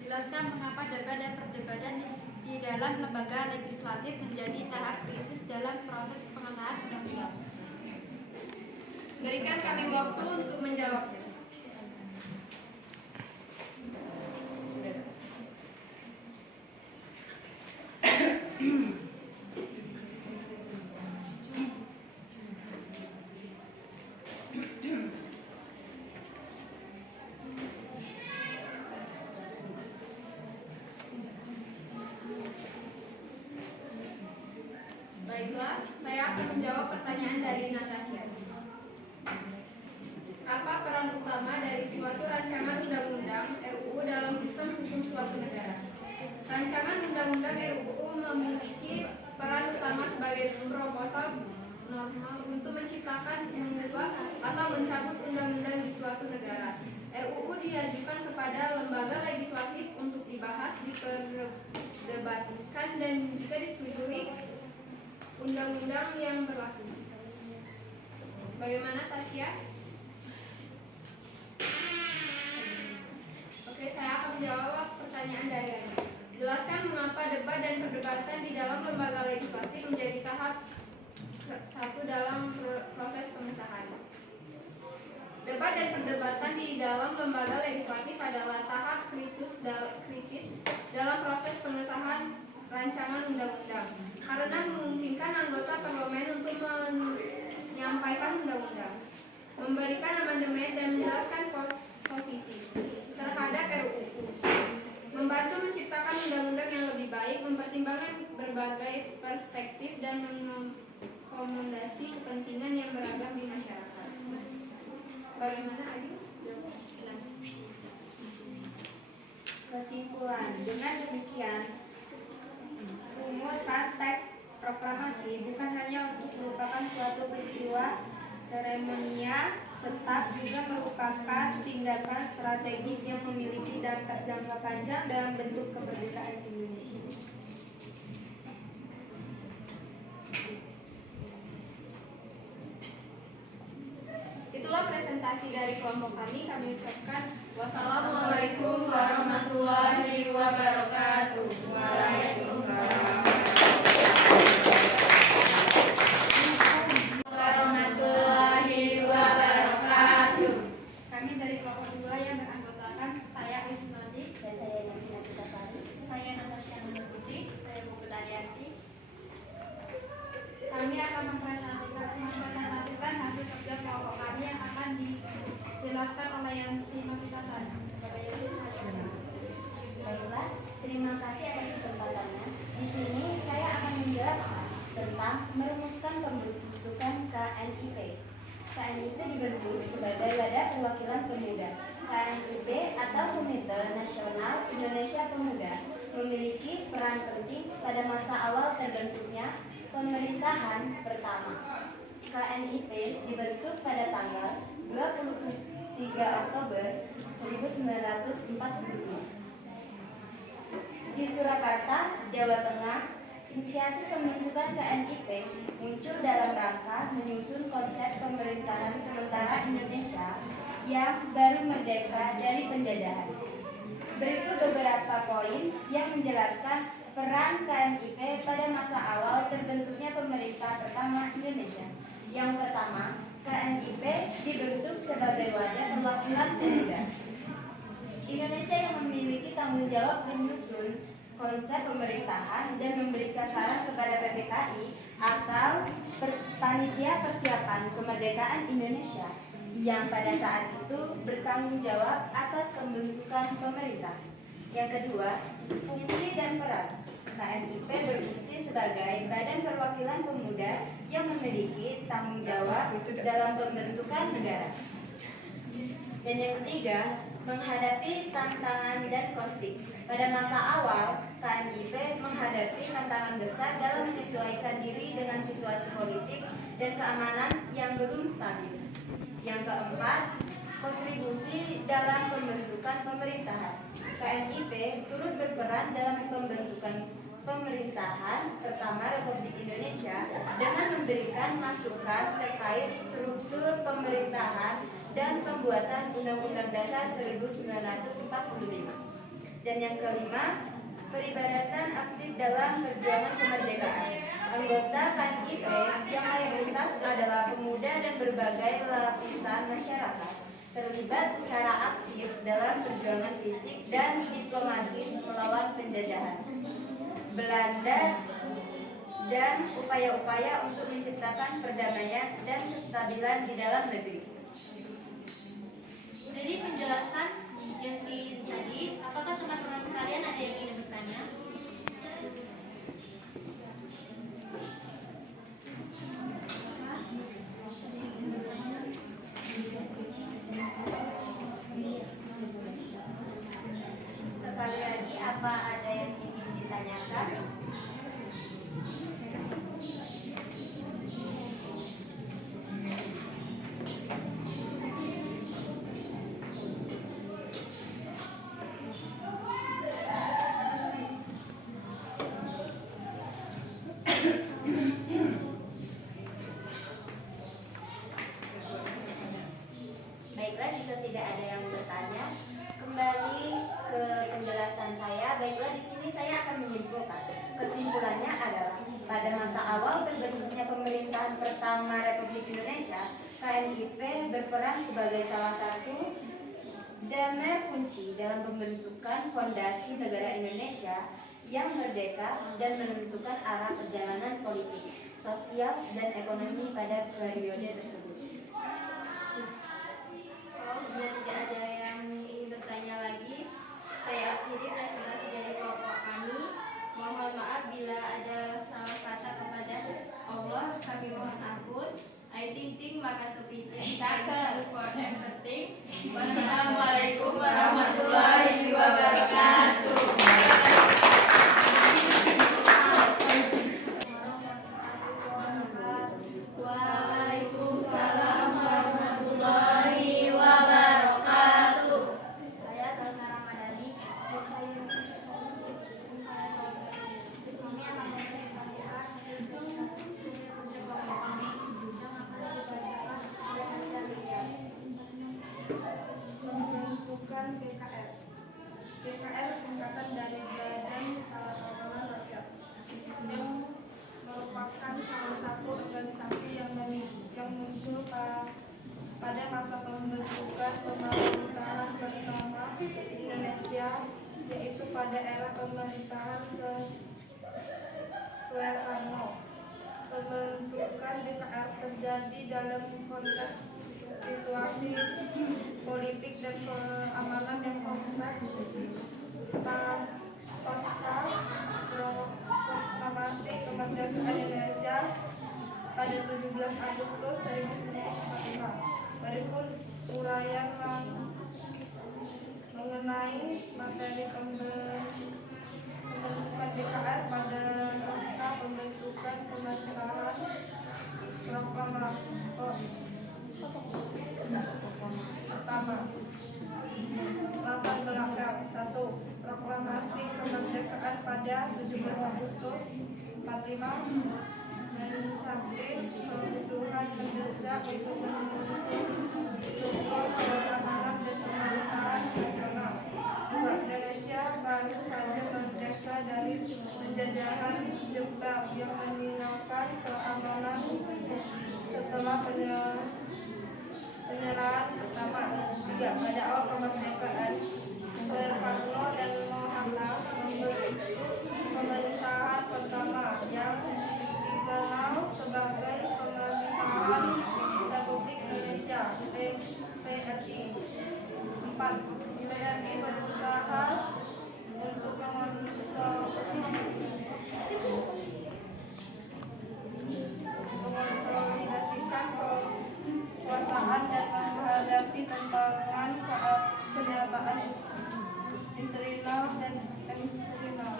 Jelaskan mengapa debat dan perdebatan di dalam lembaga legislatif menjadi tahap krisis dalam proses pengesahan undang-undang. Berikan kami waktu untuk menjawabnya. Baiklah, saya akan menjawab pertanyaan dari Natasha. Apa peran utama dari suatu rancangan undang-undang RUU dalam sistem hukum suatu negara? Rancangan undang-undang RUU memiliki peran utama sebagai proposal normal untuk menciptakan, mengubah, atau mencabut undang-undang di suatu negara. RUU diajukan kepada lembaga legislatif untuk dibahas, diperdebatkan, dan jika disetujui undang-undang yang berlaku. Bagaimana, Tasya? Oke, saya akan menjawab pertanyaan dari Anda. Jelaskan mengapa debat dan perdebatan di dalam lembaga legislatif menjadi tahap satu dalam proses pengesahan. Debat dan perdebatan di dalam lembaga legislatif adalah tahap kritis dalam proses pengesahan rancangan undang-undang, karena memungkinkan anggota parlemen untuk menyampaikan undang-undang, memberikan amandemen, dan menjelaskan posisi terhadap RUU, membantu menciptakan undang-undang yang lebih baik, mempertimbangkan berbagai perspektif, dan mengakomodasi kepentingan yang beragam di masyarakat. Bagaimana, Ayu? Kesimpulan, dengan demikian rumusan teks proklamasi bukan hanya untuk merupakan suatu peristiwa seremonial tetap juga merupakan tindakan strategis yang memiliki dampak jangka panjang dalam bentuk kemerdekaan Indonesia. Itulah presentasi dari kelompok kami. Kami ucapkan Wassalamualaikum warahmatullahi wabarakatuh. Waalaikumsalam warahmatullahi wabarakatuh. Kami dari kelompok 2 yang beranggotakan saya Wisnadi Dan saya Nansina Putasari. saya Natasha Nurbusi, Saya Puput Arianti. kami akan mempresentasikan hasil kerja kelompok kami yang akan dijelaskan oleh Yansi Novitasari. Baiklah, terima kasih atas kesempatannya. Di sini saya akan menjelaskan tentang merumuskan pembentukan KNIP. KNIP dibentuk sebagai Wadah Perwakilan Pemuda. KNIP atau Komite Nasional Indonesia Pemuda memiliki peran penting pada masa awal terbentuknya pemerintahan pertama. KNIP dibentuk pada tanggal 23 Oktober 1945 di Surakarta, Jawa Tengah. Inisiatif pembentukan KNIP muncul dalam rangka menyusun konsep pemerintahan sementara Indonesia yang baru merdeka dari penjajahan. Berikut beberapa poin yang menjelaskan peran KNIP pada masa awal terbentuknya pemerintah pertama Indonesia. Yang pertama, KNIP dibentuk sebagai wadah perwakilan pemuda. Indonesia yang memiliki tanggung jawab menyusun konsep pemerintahan dan memberikan saran kepada PPKI atau Panitia Persiapan Kemerdekaan Indonesia yang pada saat itu bertanggung jawab atas pembentukan pemerintah. Yang kedua, fungsi dan peran. KNIP berfungsi sebagai Badan Perwakilan Pemuda yang memiliki tanggung jawab dalam pembentukan negara. Dan yang ketiga, menghadapi tantangan dan konflik. Pada masa awal, KNIP menghadapi tantangan besar dalam menyesuaikan diri dengan situasi politik dan keamanan yang belum stabil. Yang keempat, kontribusi dalam pembentukan pemerintahan. KNIP turut berperan dalam pembentukan pemerintahan pertama Republik Indonesia dengan memberikan masukan terkait struktur pemerintahan dan pembuatan Undang-Undang Dasar 1945. Dan yang kelima, peribadatan aktif dalam perjuangan kemerdekaan. Anggota KNIP yang mayoritas adalah pemuda dan berbagai lapisan masyarakat terlibat secara aktif dalam perjuangan fisik dan diplomatis melawan penjajahan Belanda dan upaya-upaya untuk menciptakan perdamaian dan kestabilan di dalam negeri. Jadi penjelasan yang tadi, apakah teman-teman sekalian ada yang ingin bertanya? Sekali lagi, apa ada yang ingin ditanyakan? Baiklah, jika tidak ada yang bertanya, kembali ke penjelasan saya. Baiklah, di sini saya akan menyimpulkan. Kesimpulannya adalah pada masa awal terbentuknya pemerintahan pertama Republik Indonesia, KNIP berperan sebagai salah satu damer kunci dalam pembentukan fondasi negara Indonesia yang merdeka dan menentukan arah perjalanan politik, sosial, dan ekonomi pada periode tersebut. Jika tidak ada yang ingin bertanya lagi, saya akhiri presentasi dari kelompok kami. Mohon maaf bila ada salah kata kepada Allah, kami mohon ampun. I think maka kepiting for everything. Wassalamualaikum warahmatullahi wabarakatuh. Waalaikumsalam warahmatullahi pembentukan BKR. BKR singkatan dari Badan Keamanan Rakyat, yang merupakan salah satu organisasi yang muncul pada masa pembentukan pemerintahan pertama Indonesia, yaitu pada era pemerintahan Soekarno. Pembentukan BKR terjadi dalam konteks situasi politik dan keamanan yang kompleks pasca proklamasi kemerdekaan Indonesia pada 17 Agustus 1945. Berikut uraian mengenai materi pembentukan BKR pada pasca pembentukan pemerintahan pertama. Latar belakang 1. Proklamasi kemerdekaan pada 17 Agustus 45 mencapai kebutuhan mendesak untuk menyusun struktur keamanan dan pemerintahan nasional. 2. Indonesia baru saja merdeka dari penjajahan Jepang yang menghilangkan keamanan setelah penyerahan pertama. 3. Pada awal kemerdekaan, Soekarno dan Hatta membentuk pemerintahan pertama yang dikenal sebagai Pemerintahan Republik Indonesia (PRI). 4. PRI berusaha untuk mengonsolidasikan kekuasaan dan menghadapi tantangan keadaan internal dan eksternal.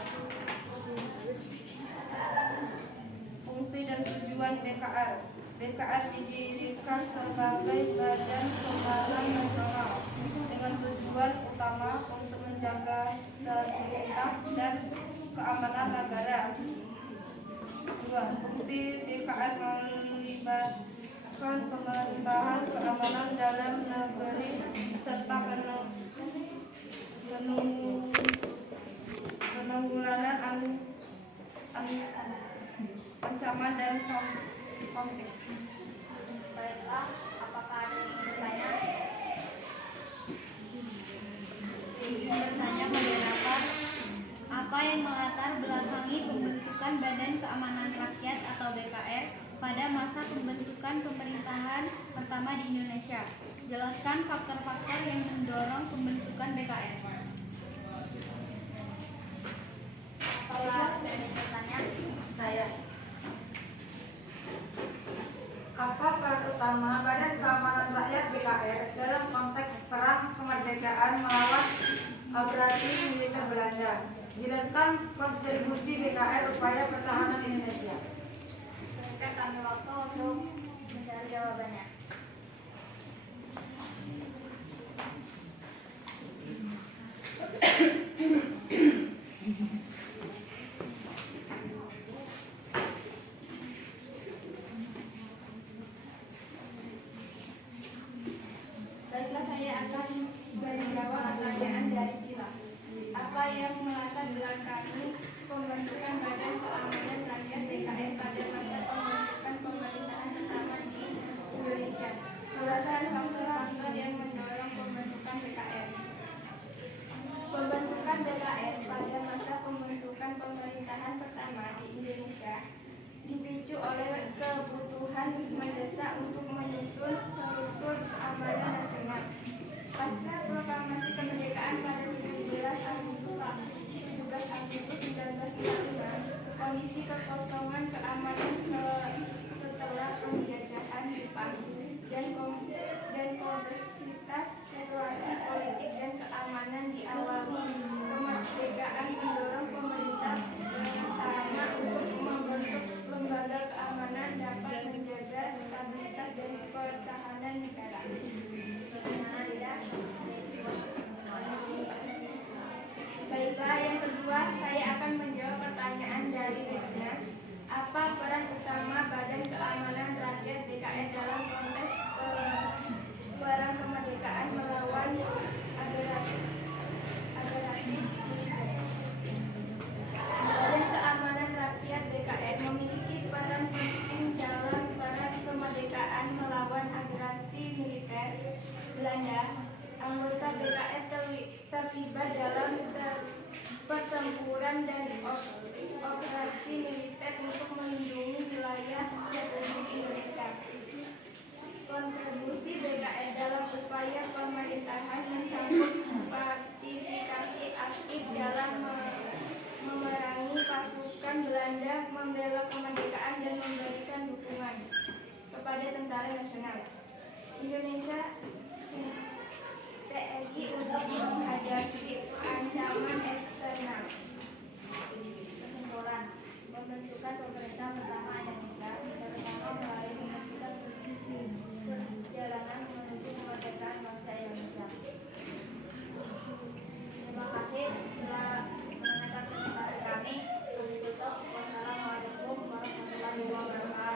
Fungsi dan tujuan BKR. BKR didirikan sebagai Badan Keamanan Nasional dengan tujuan utama untuk menjaga stabilitas dan keamanan negara. 2. Fungsi BKR melibatkan pemerintahan keamanan dalam negeri serta penanggulangan ancaman dan konflik. Baiklah, apakah ada yang bertanya? Izin bertanya moderator, apa yang melatar belakangi pembentukan Badan Keamanan Rakyat atau BKR pada masa pembentukan pemerintahan pertama di Indonesia? Jelaskan faktor-faktor yang mendorong pembentukan BKR. Apakah saya bertanya? Saya. Apa peran utama Badan Keamanan Rakyat BKR dalam konteks perang kemerdekaan melawan agresi militer Belanda? Jelaskan kontribusi BKR upaya pertahanan Indonesia. Berikan kami waktu untuk mencari jawabannya. Baiklah, saya akan menjawab pertanyaan dari Sila. Apa yang melatar belakangi pembentukan Badan Keamanan Rakyat BKR pada masa pembentukan pemerintahan pertama di Indonesia? Alasan faktor-faktor yang mendorong pembentukan BKR. Pembentukan BKR pada masa pembentukan pemerintahan pertama di Indonesia dipicu oleh kebutuhan mendesak untuk menyusun struktur keamanan nasional. Pasca proklamasi kemerdekaan pada 17 Agustus 1945, kondisi kekosongan keamanan setelah penjajahan Jepang dan kompleksitas situasi politik dan keamanan diawali kemerdekaan mendorong pemerintah pertama untuk membentuk lembaga keamanan dapat menjaga stabilitas dan pertahanan negara. Baiklah, yang kedua saya akan menjawab pertanyaan dari Regina. Apa peran utama Badan Keamanan Rakyat BKR dalam konteks perang kemerdekaan melawan terlibat dalam pertempuran dan operasi militer untuk melindungi wilayah Republik Indonesia. Kontribusi BKR dalam upaya pemerintahan mencakup partisipasi aktif dalam memerangi pasukan Belanda, membela kemerdekaan dan memberikan dukungan kepada tentara nasional Indonesia TNI untuk menghadapi ancaman eksternal. Kesimpulan, pembentukan pemerintah pertama Indonesia terutama melalui pembentukan provinsi perjalanan menuju kemerdekaan bangsa Indonesia. Terima kasih telah mendengarkan presentasi kami. Kami tutup. Wassalamualaikum warahmatullahi wabarakatuh.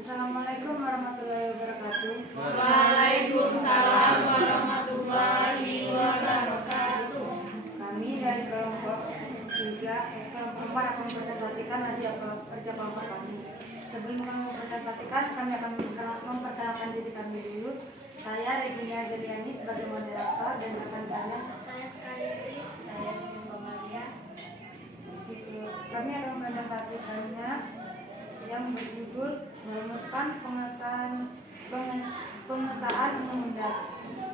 Assalamualaikum warahmatullahi wabarakatuh. Waalaikumsalam warahmatullahi wabarakatuh. Kami dari kelompok 3, kelompok 4 akan mempresentasikan kerja kelompok kami. Sebelum kami mempresentasikan, kami akan memperkenalkan diri kami dulu. Saya Regina Zeliani sebagai moderator dan rekan saya Sekali Sri, saya Maria. Kami akan mempresentasikannya yang berjudul merumuskan pengesahan undang-undang.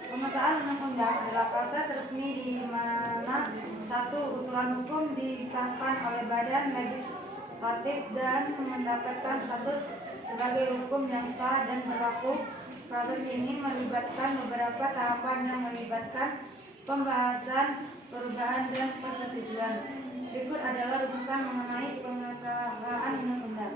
Pengesahan undang-undang adalah proses resmi di mana satu usulan hukum disahkan oleh badan legislatif dan mendapatkan status sebagai hukum yang sah dan berlaku. Proses ini melibatkan beberapa tahapan yang melibatkan pembahasan, perubahan, dan persetujuan. Berikut adalah rumusan mengenai pengesahan undang-undang.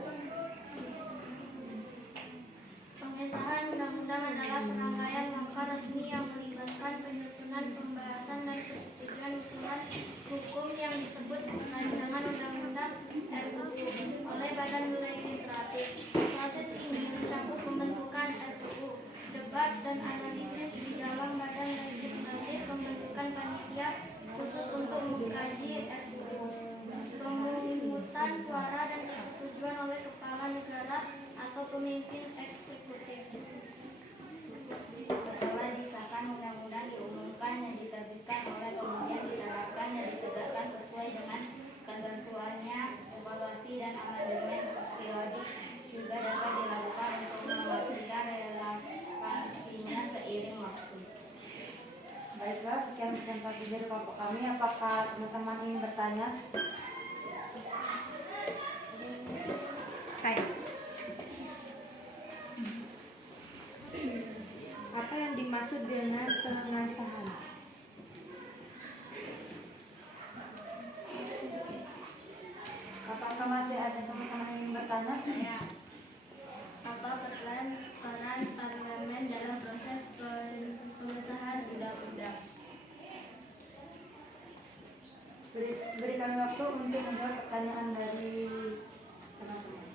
pengesahan undang-undang adalah serangkaian langkah resmi yang melibatkan penyusunan, pembahasan, dan persetujuan usulan hukum yang disebut rancangan undang-undang RUU oleh Badan Legislatif. Proses ini mencakup pembentukan RUU, debat dan analisis di dalam Badan Legislatif, pembentukan panitia khusus untuk mengkaji RUU, pemungutan suara dan persetujuan oleh kepala negara atau pemimpin eksekutif. Setelah disahkan undang-undang diumumkan dan diterbitkan oleh kemudian diterapkan dan ditegakkan sesuai dengan ketentuannya, evaluasi dan amandemen periodik juga dapat dilakukan untuk memastikan relevansinya seiring waktu. Baiklah, sekian presentasi dari kelompok kami. Apakah teman-teman ingin bertanya? Saya. Apa yang dimaksud dengan pengesahan? Apakah masih ada teman-teman yang ingin bertanya? Ya. Apa peran parlemen dalam proses pengesahan undang-undang? Berikan waktu untuk menjawab pertanyaan dari teman-teman.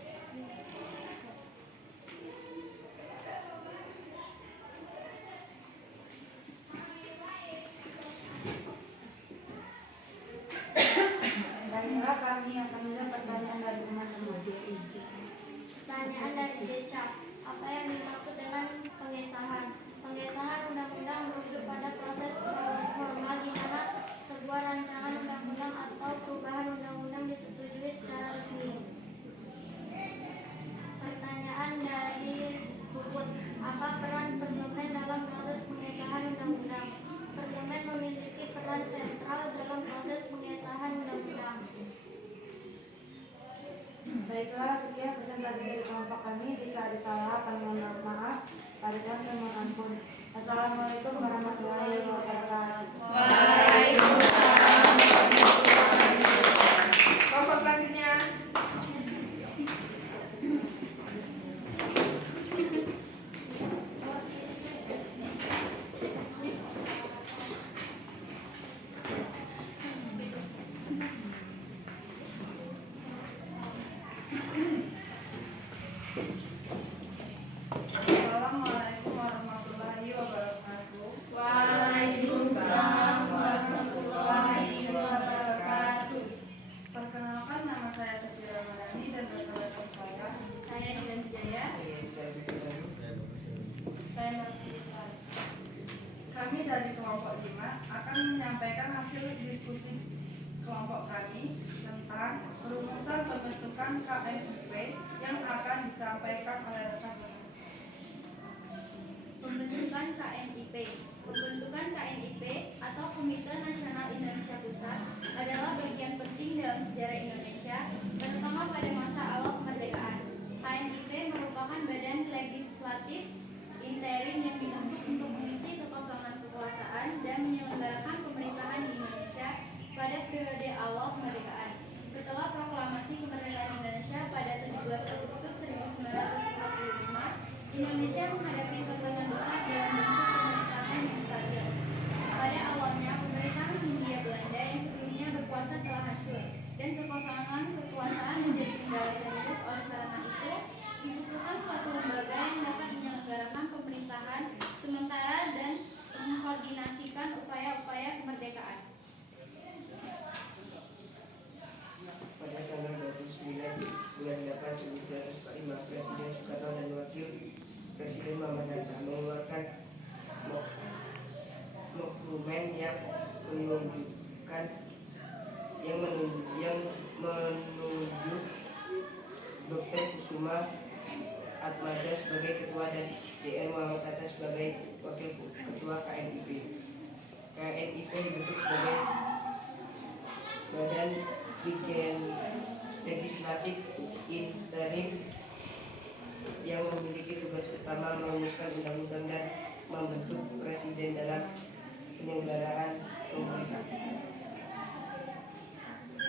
Baiklah, kami akan menjawab pertanyaan dari teman-teman. Pertanyaan dari Deca. Apa yang dimaksud dengan pengesahan? Pengesahan undang-undang merujuk pada proses formal di mana sebuah rancangan undang-undang atau perubahan undang-undang disetujui secara resmi. Pertanyaan dari Puput. Apa peran parlemen dalam proses pengesahan undang-undang? Parlemen memiliki peran sentral dalam proses pengesahan undang-undang. Baiklah, sekian presentasi dari kelompok kami. Jika ada salah, kami mohon maaf. Pada dan mohon ampun. Assalamualaikum warahmatullahi wabarakatuh. Kelompok selanjutnya. Assalamualaikum warahmatullahi wabarakatuh. Waalaikumsalam warahmatullahi wabarakatuh. saya Suci Ramadhani dan rekan-rekan saya. Saya Dilan Wijaya. Saya Marsi. Kami dari kelompok 5 akan menyampaikan hasil diskusi kelompok kami tentang perumusan pembentukan KNIP yang akan disampaikan oleh rekan-rekan. Pembentukan KNIP. Pembentukan KNIP atau Komite Nasional Indonesia Pusat adalah bagian penting dalam sejarah Indonesia, terutama pada masa awal kemerdekaan. KNIP merupakan badan legislatif interim yang dibentuk untuk mengisi kekosongan kekuasaan dan menyelenggarakan pemerintahan di Indonesia pada periode awal kemerdekaan. Setelah proklamasi kemerdekaan Indonesia pada 17 Agustus 1945, Indonesia menghadapi tantangan besar dalam bentuk pemerintahan yang stabil. Pada awalnya, pemerintahan Hindia Belanda yang sebelumnya berkuasa telah hancur, dan kekosongan kekuasaan menjadi kendala serius. Oleh karena itu, dibutuhkan suatu lembaga yang dapat menyelenggarakan pemerintahan sementara dan mengkoordinasikan upaya-upaya kemerdekaan. Pada tanggal 29 bulan 8 1945, Presiden Soekarno dan Wakil Presiden Muhammad Hatta mengeluarkan dokumen yang menunjuk Dr. Kusuma Atmaja sebagai ketua dan Dr. Muhammad Hatta sebagai wakil ketua KNIP. KNIP dibentuk sebagai badan legislatif interim yang memiliki tugas utama merumuskan undang-undang dan membentuk presiden dalam penyelenggaraan pemerintahan.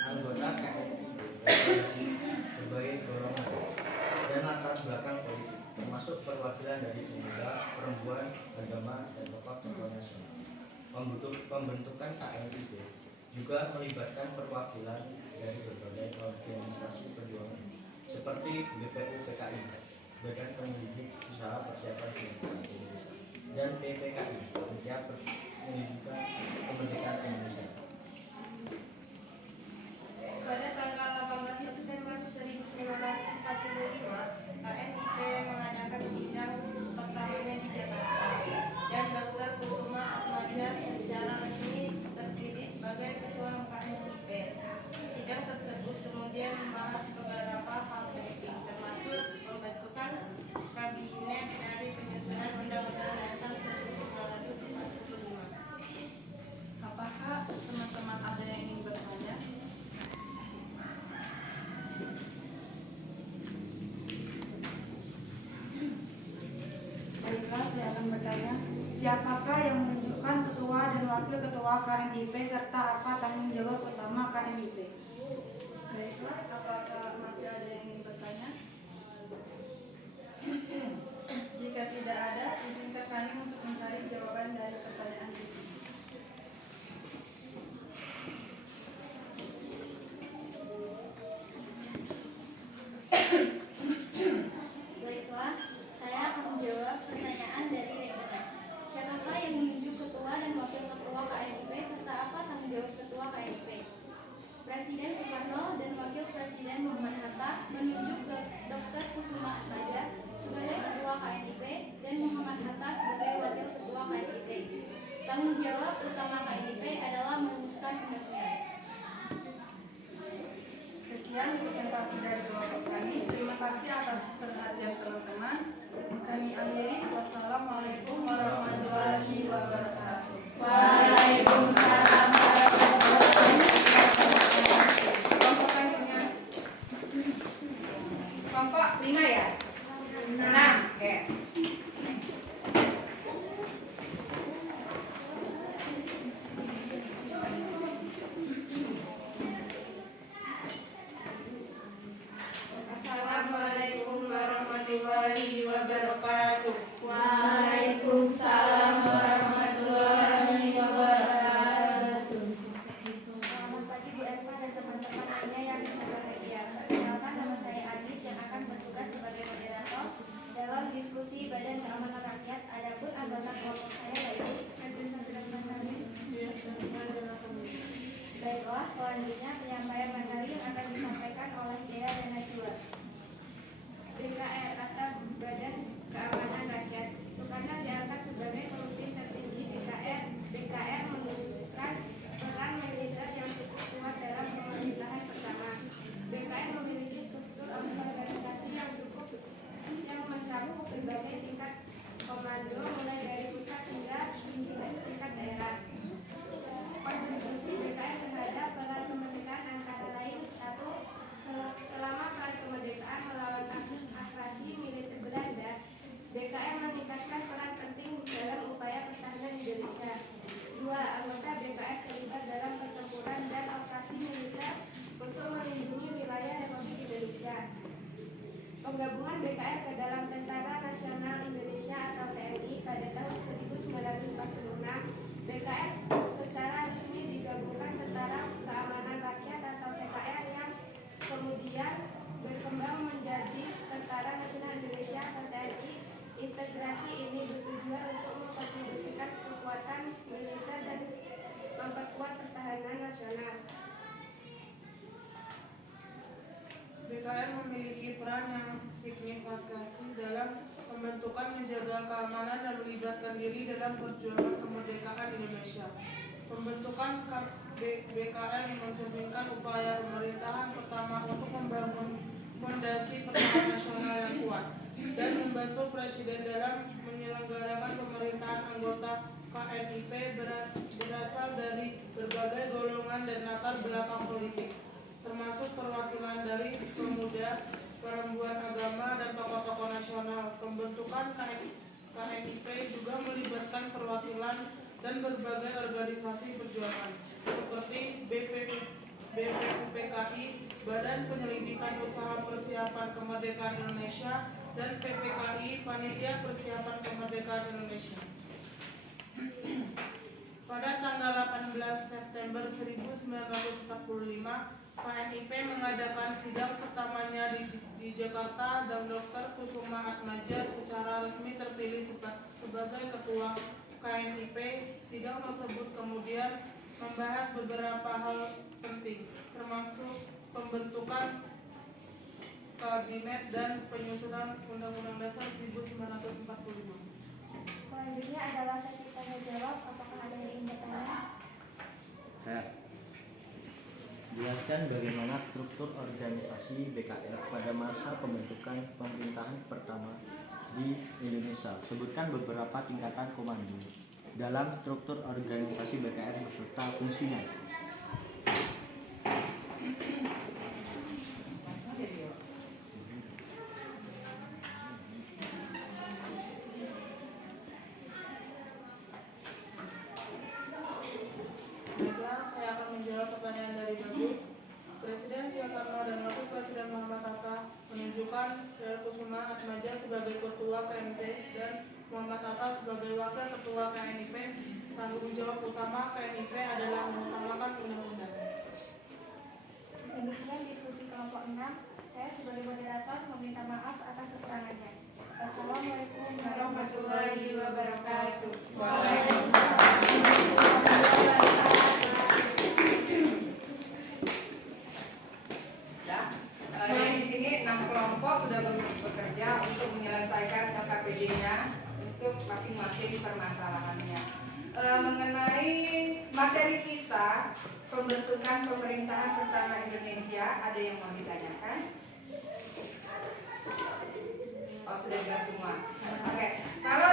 Anggota KNIP berbagai golongan dan latar belakang politik, termasuk perwakilan dari pemuda, perempuan, agama, dan tokoh-tokoh nasional. Pembentukan KNIP juga melibatkan perwakilan dari berbagai organisasi perjuangan seperti BPU PKI, Badan Penyelidik Usaha Persiapan Kemerdekaan Indonesia, dan PPKI, Panitia Penyelidikan Kemerdekaan Indonesia. Pada tanggal 18 September 1945, KNIP mengadakan sidang pertamanya di Jakarta, dan Dr. Kusuma Atmaja secara resmi terpilih sebagai ketua KNIP. Sidang tersebut kemudian membahas beberapa hal penting, termasuk pembentukan kabinet dari penyusunan Undang-Undang Dasar 1945. Apakah teman-teman ada yang ingin bertanya? Baiklah, saya akan bertanya. Siapakah yang menunjukkan ketua dan wakil ketua KNIP serta apa tanggung jawab utama KNIP? Baiklah, apakah masih ada yang ingin bertanya? Jika tidak ada, izinkan kami untuk mencari jawaban dari pertanyaan itu. Baiklah, saya akan menjawab pertanyaan dari rekan. Siapakah yang menunjuk ketua dan wakil ketua KNIP serta apa tanggung jawab ketua KNIP? Presiden Soekarno dan Wakil Presiden Muhammad Hatta menunjuk Dr. Kusuma Atmaja sebagai ketua KNIP dan Muhammad Hatta sebagai wakil ketua KNIP. Tanggung jawab utama KNIP adalah merumuskan undang-undang. Sekian presentasi dari kelompok kami. Terima kasih atas perhatian teman-teman. Kami akhiri. Wassalamualaikum warahmatullahi wabarakatuh. Waalaikumsalam warahmatullahi wabarakatuh. Kelompok selanjutnya. Kelompok 5 ya? 6. Oke. Assalamualaikum warahmatullahi wabarakatuh. Waalaikumsalam warahmatullahi penggabungan BKR ke dalam Tentara Nasional Indonesia atau TNI pada tahun 1946. BKR secara resmi digabungkan Tentara Keamanan Rakyat atau TKR yang kemudian berkembang menjadi Tentara Nasional Indonesia atau TNI. Integrasi ini bertujuan untuk mengkontribusikan kekuatan militer dan memperkuat pertahanan nasional. BKR memiliki peran yang signifikasi dalam pembentukan, menjaga keamanan, dan melibatkan diri dalam perjuangan kemerdekaan Indonesia. Pembentukan BKR mencerminkan upaya pemerintahan pertama untuk membangun fondasi pertahanan nasional yang kuat dan membantu Presiden dalam menyelenggarakan pemerintahan. Anggota KNIP berasal dari berbagai golongan dan latar belakang politik, termasuk perwakilan dari pemuda, perempuan, agama, dan tokoh-tokoh nasional. Pembentukan KNIP juga melibatkan perwakilan dan berbagai organisasi perjuangan seperti BPUPKI, Badan Penyelidikan Usaha Persiapan Kemerdekaan Indonesia, dan PPKI, Panitia Persiapan Kemerdekaan Indonesia. Pada tanggal 18 September 1945, KNIP mengadakan sidang pertamanya di Jakarta dan Dr. Kusuma Atmaja secara resmi terpilih sebagai ketua KNIP. Sidang tersebut kemudian membahas beberapa hal penting, termasuk pembentukan kabinet dan penyusunan Undang-Undang Dasar 1945. Selanjutnya adalah sesi tanya jawab. Apakah ada yang ingin bertanya? Jelaskan bagaimana struktur organisasi BKR pada masa pembentukan pemerintahan pertama di Indonesia. Sebutkan beberapa tingkatan komando dalam struktur organisasi BKR beserta fungsinya. Baiklah, saya akan menjawab pertanyaan dari Bagus. Presiden Soekarno dan Wakil Presiden Muhammad Hatta menunjukkan Dr. Kusuma Atmaja sebagai ketua KNP dan Muhammad Hatta sebagai wakil ketua KNIP. Tanggung jawab utama KNIP adalah mengutamakan undang-undang. Demikian diskusi kelompok 6. Saya sebagai moderator meminta maaf atas kekurangannya. Wassalamualaikum warahmatullahi wabarakatuh. Di sini 6 kelompok sudah bekerja untuk menyelesaikan LKPD-nya untuk masing-masing permasalahannya. Mengenai materi kita, pembentukan pemerintahan pertama Indonesia, ada yang mau ditanyakan? Oh, sudah jelas semua. Oke, kalau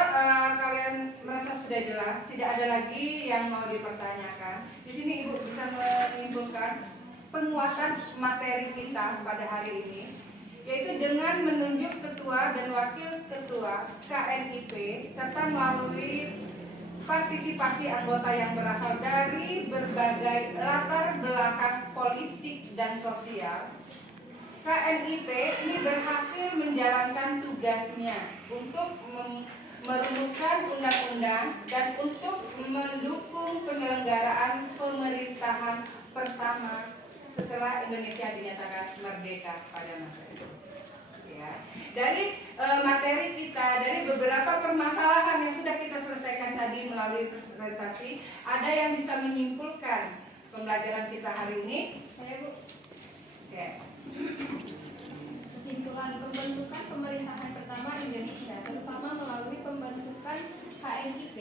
kalian merasa sudah jelas, tidak ada lagi yang mau dipertanyakan. Di sini Ibu bisa menyimpulkan penguatan materi kita pada hari ini, yaitu dengan menunjuk ketua dan wakil ketua KNIP serta melalui partisipasi anggota yang berasal dari berbagai latar belakang politik dan sosial. KNIP ini berhasil menjalankan tugasnya untuk merumuskan undang-undang dan untuk mendukung penyelenggaraan pemerintahan pertama setelah Indonesia dinyatakan merdeka pada masa itu. Ya. Dari materi kita, dari beberapa permasalahan yang sudah kita selesaikan tadi melalui presentasi, ada yang bisa menyimpulkan pembelajaran kita hari ini? Saya, Bu. Oke. Kesimpulan pembentukan pemerintahan pertama Indonesia, terutama melalui pembentukan KNIP,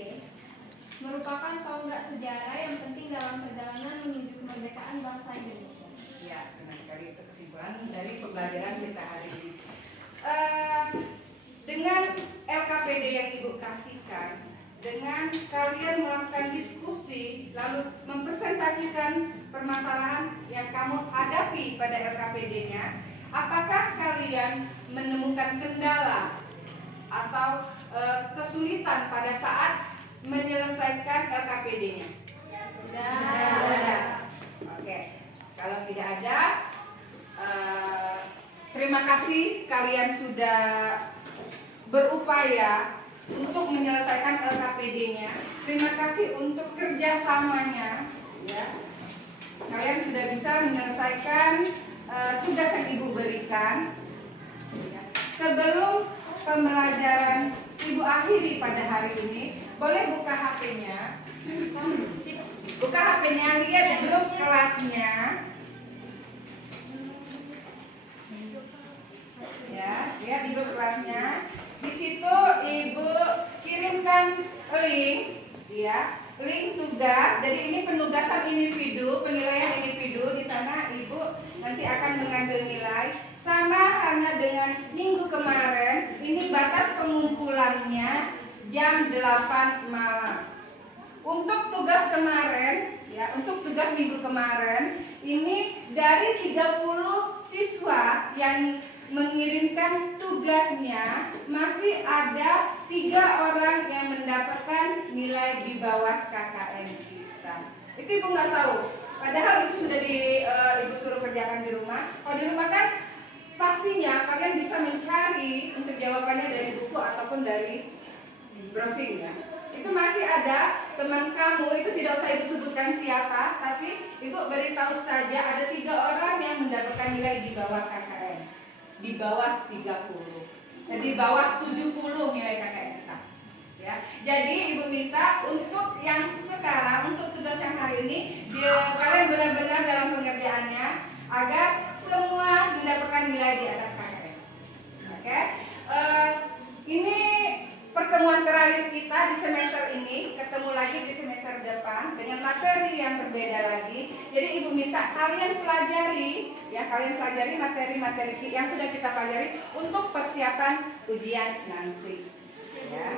merupakan tonggak sejarah yang penting dalam perjalanan menuju kemerdekaan bangsa Indonesia. Ya, benar sekali, itu kesimpulan dari pembelajaran kita hari ini. Dengan LKPD yang Ibu kasihkan, dengan kalian melakukan diskusi, lalu mempresentasikan permasalahan yang kamu hadapi pada LKPD-nya, apakah kalian menemukan kendala atau kesulitan pada saat menyelesaikan LKPD-nya? Tidak. Oke, kalau tidak ada, terima kasih kalian sudah berupaya untuk menyelesaikan LKPD-nya. Terima kasih untuk kerjasamanya. Ya. Kalian sudah bisa menyelesaikan tugas yang Ibu berikan. Ya. Sebelum pembelajaran Ibu akhiri pada hari ini, boleh buka HP-nya. Buka HP-nya, lihat grup kelasnya. Ya, lihat di grup kelasnya. Di situ Ibu kirimkan link, ya, link tugas. Jadi ini penugasan individu, penilaian individu. Di sana Ibu nanti akan mengambil nilai. Sama hanya dengan minggu kemarin, ini batas pengumpulannya jam 8 malam. Untuk tugas kemarin, ya, untuk tugas minggu kemarin, ini dari 30 siswa yang mengirimkan tugasnya, masih ada 3 orang yang mendapatkan nilai di bawah KKM kita. Itu Ibu nggak tahu. Padahal itu sudah Ibu suruh kerjakan di rumah. Kalau di rumah kan pastinya kalian bisa mencari untuk jawabannya dari buku ataupun dari browsing, ya. Itu masih ada teman kamu, itu tidak usah Ibu sebutkan siapa, tapi Ibu beritahu saja ada 3 orang yang mendapatkan nilai di bawah KKM, di bawah 30, dan di bawah 70 nilai KKM kita. Ya. Jadi Ibu minta untuk yang sekarang, untuk tugas yang hari ini, kalian benar-benar dalam pengerjaannya agar semua mendapatkan nilai di atas KKM. Oke? Ini pertemuan terakhir kita di semester ini. Ketemu lagi di semester depan dengan materi yang berbeda lagi. Jadi Ibu minta kalian pelajari, ya, kalian pelajari materi-materi yang sudah kita pelajari untuk persiapan ujian nanti. Ya.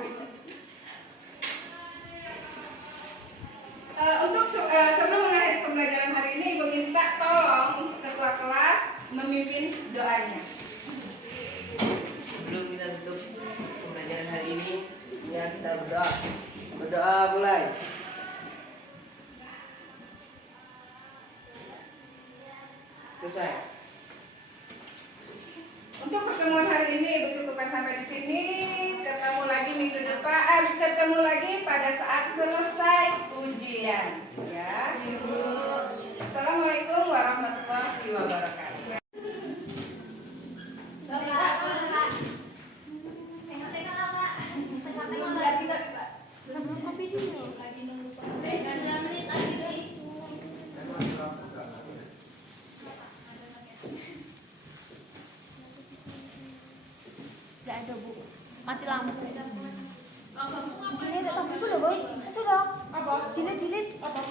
Untuk sebelum mengakhiri pembelajaran hari ini, Ibu minta tolong untuk ketua kelas memimpin doanya. Sebelum kita tutup pembelajaran hari ini, ya, kita berdoa. Berdoa mulai. Selesai. Untuk pertemuan hari ini Ibu cukupkan sampai di sini. Ketemu lagi minggu depan. Ketemu lagi pada saat selesai ujian. Ya. Assalamualaikum warahmatullahi wabarakatuh. Gak ada, Bu. Mati lampu. Di sini ada lampu loh, Boy. Sudah. Apa? Jilid-jilid. Apa?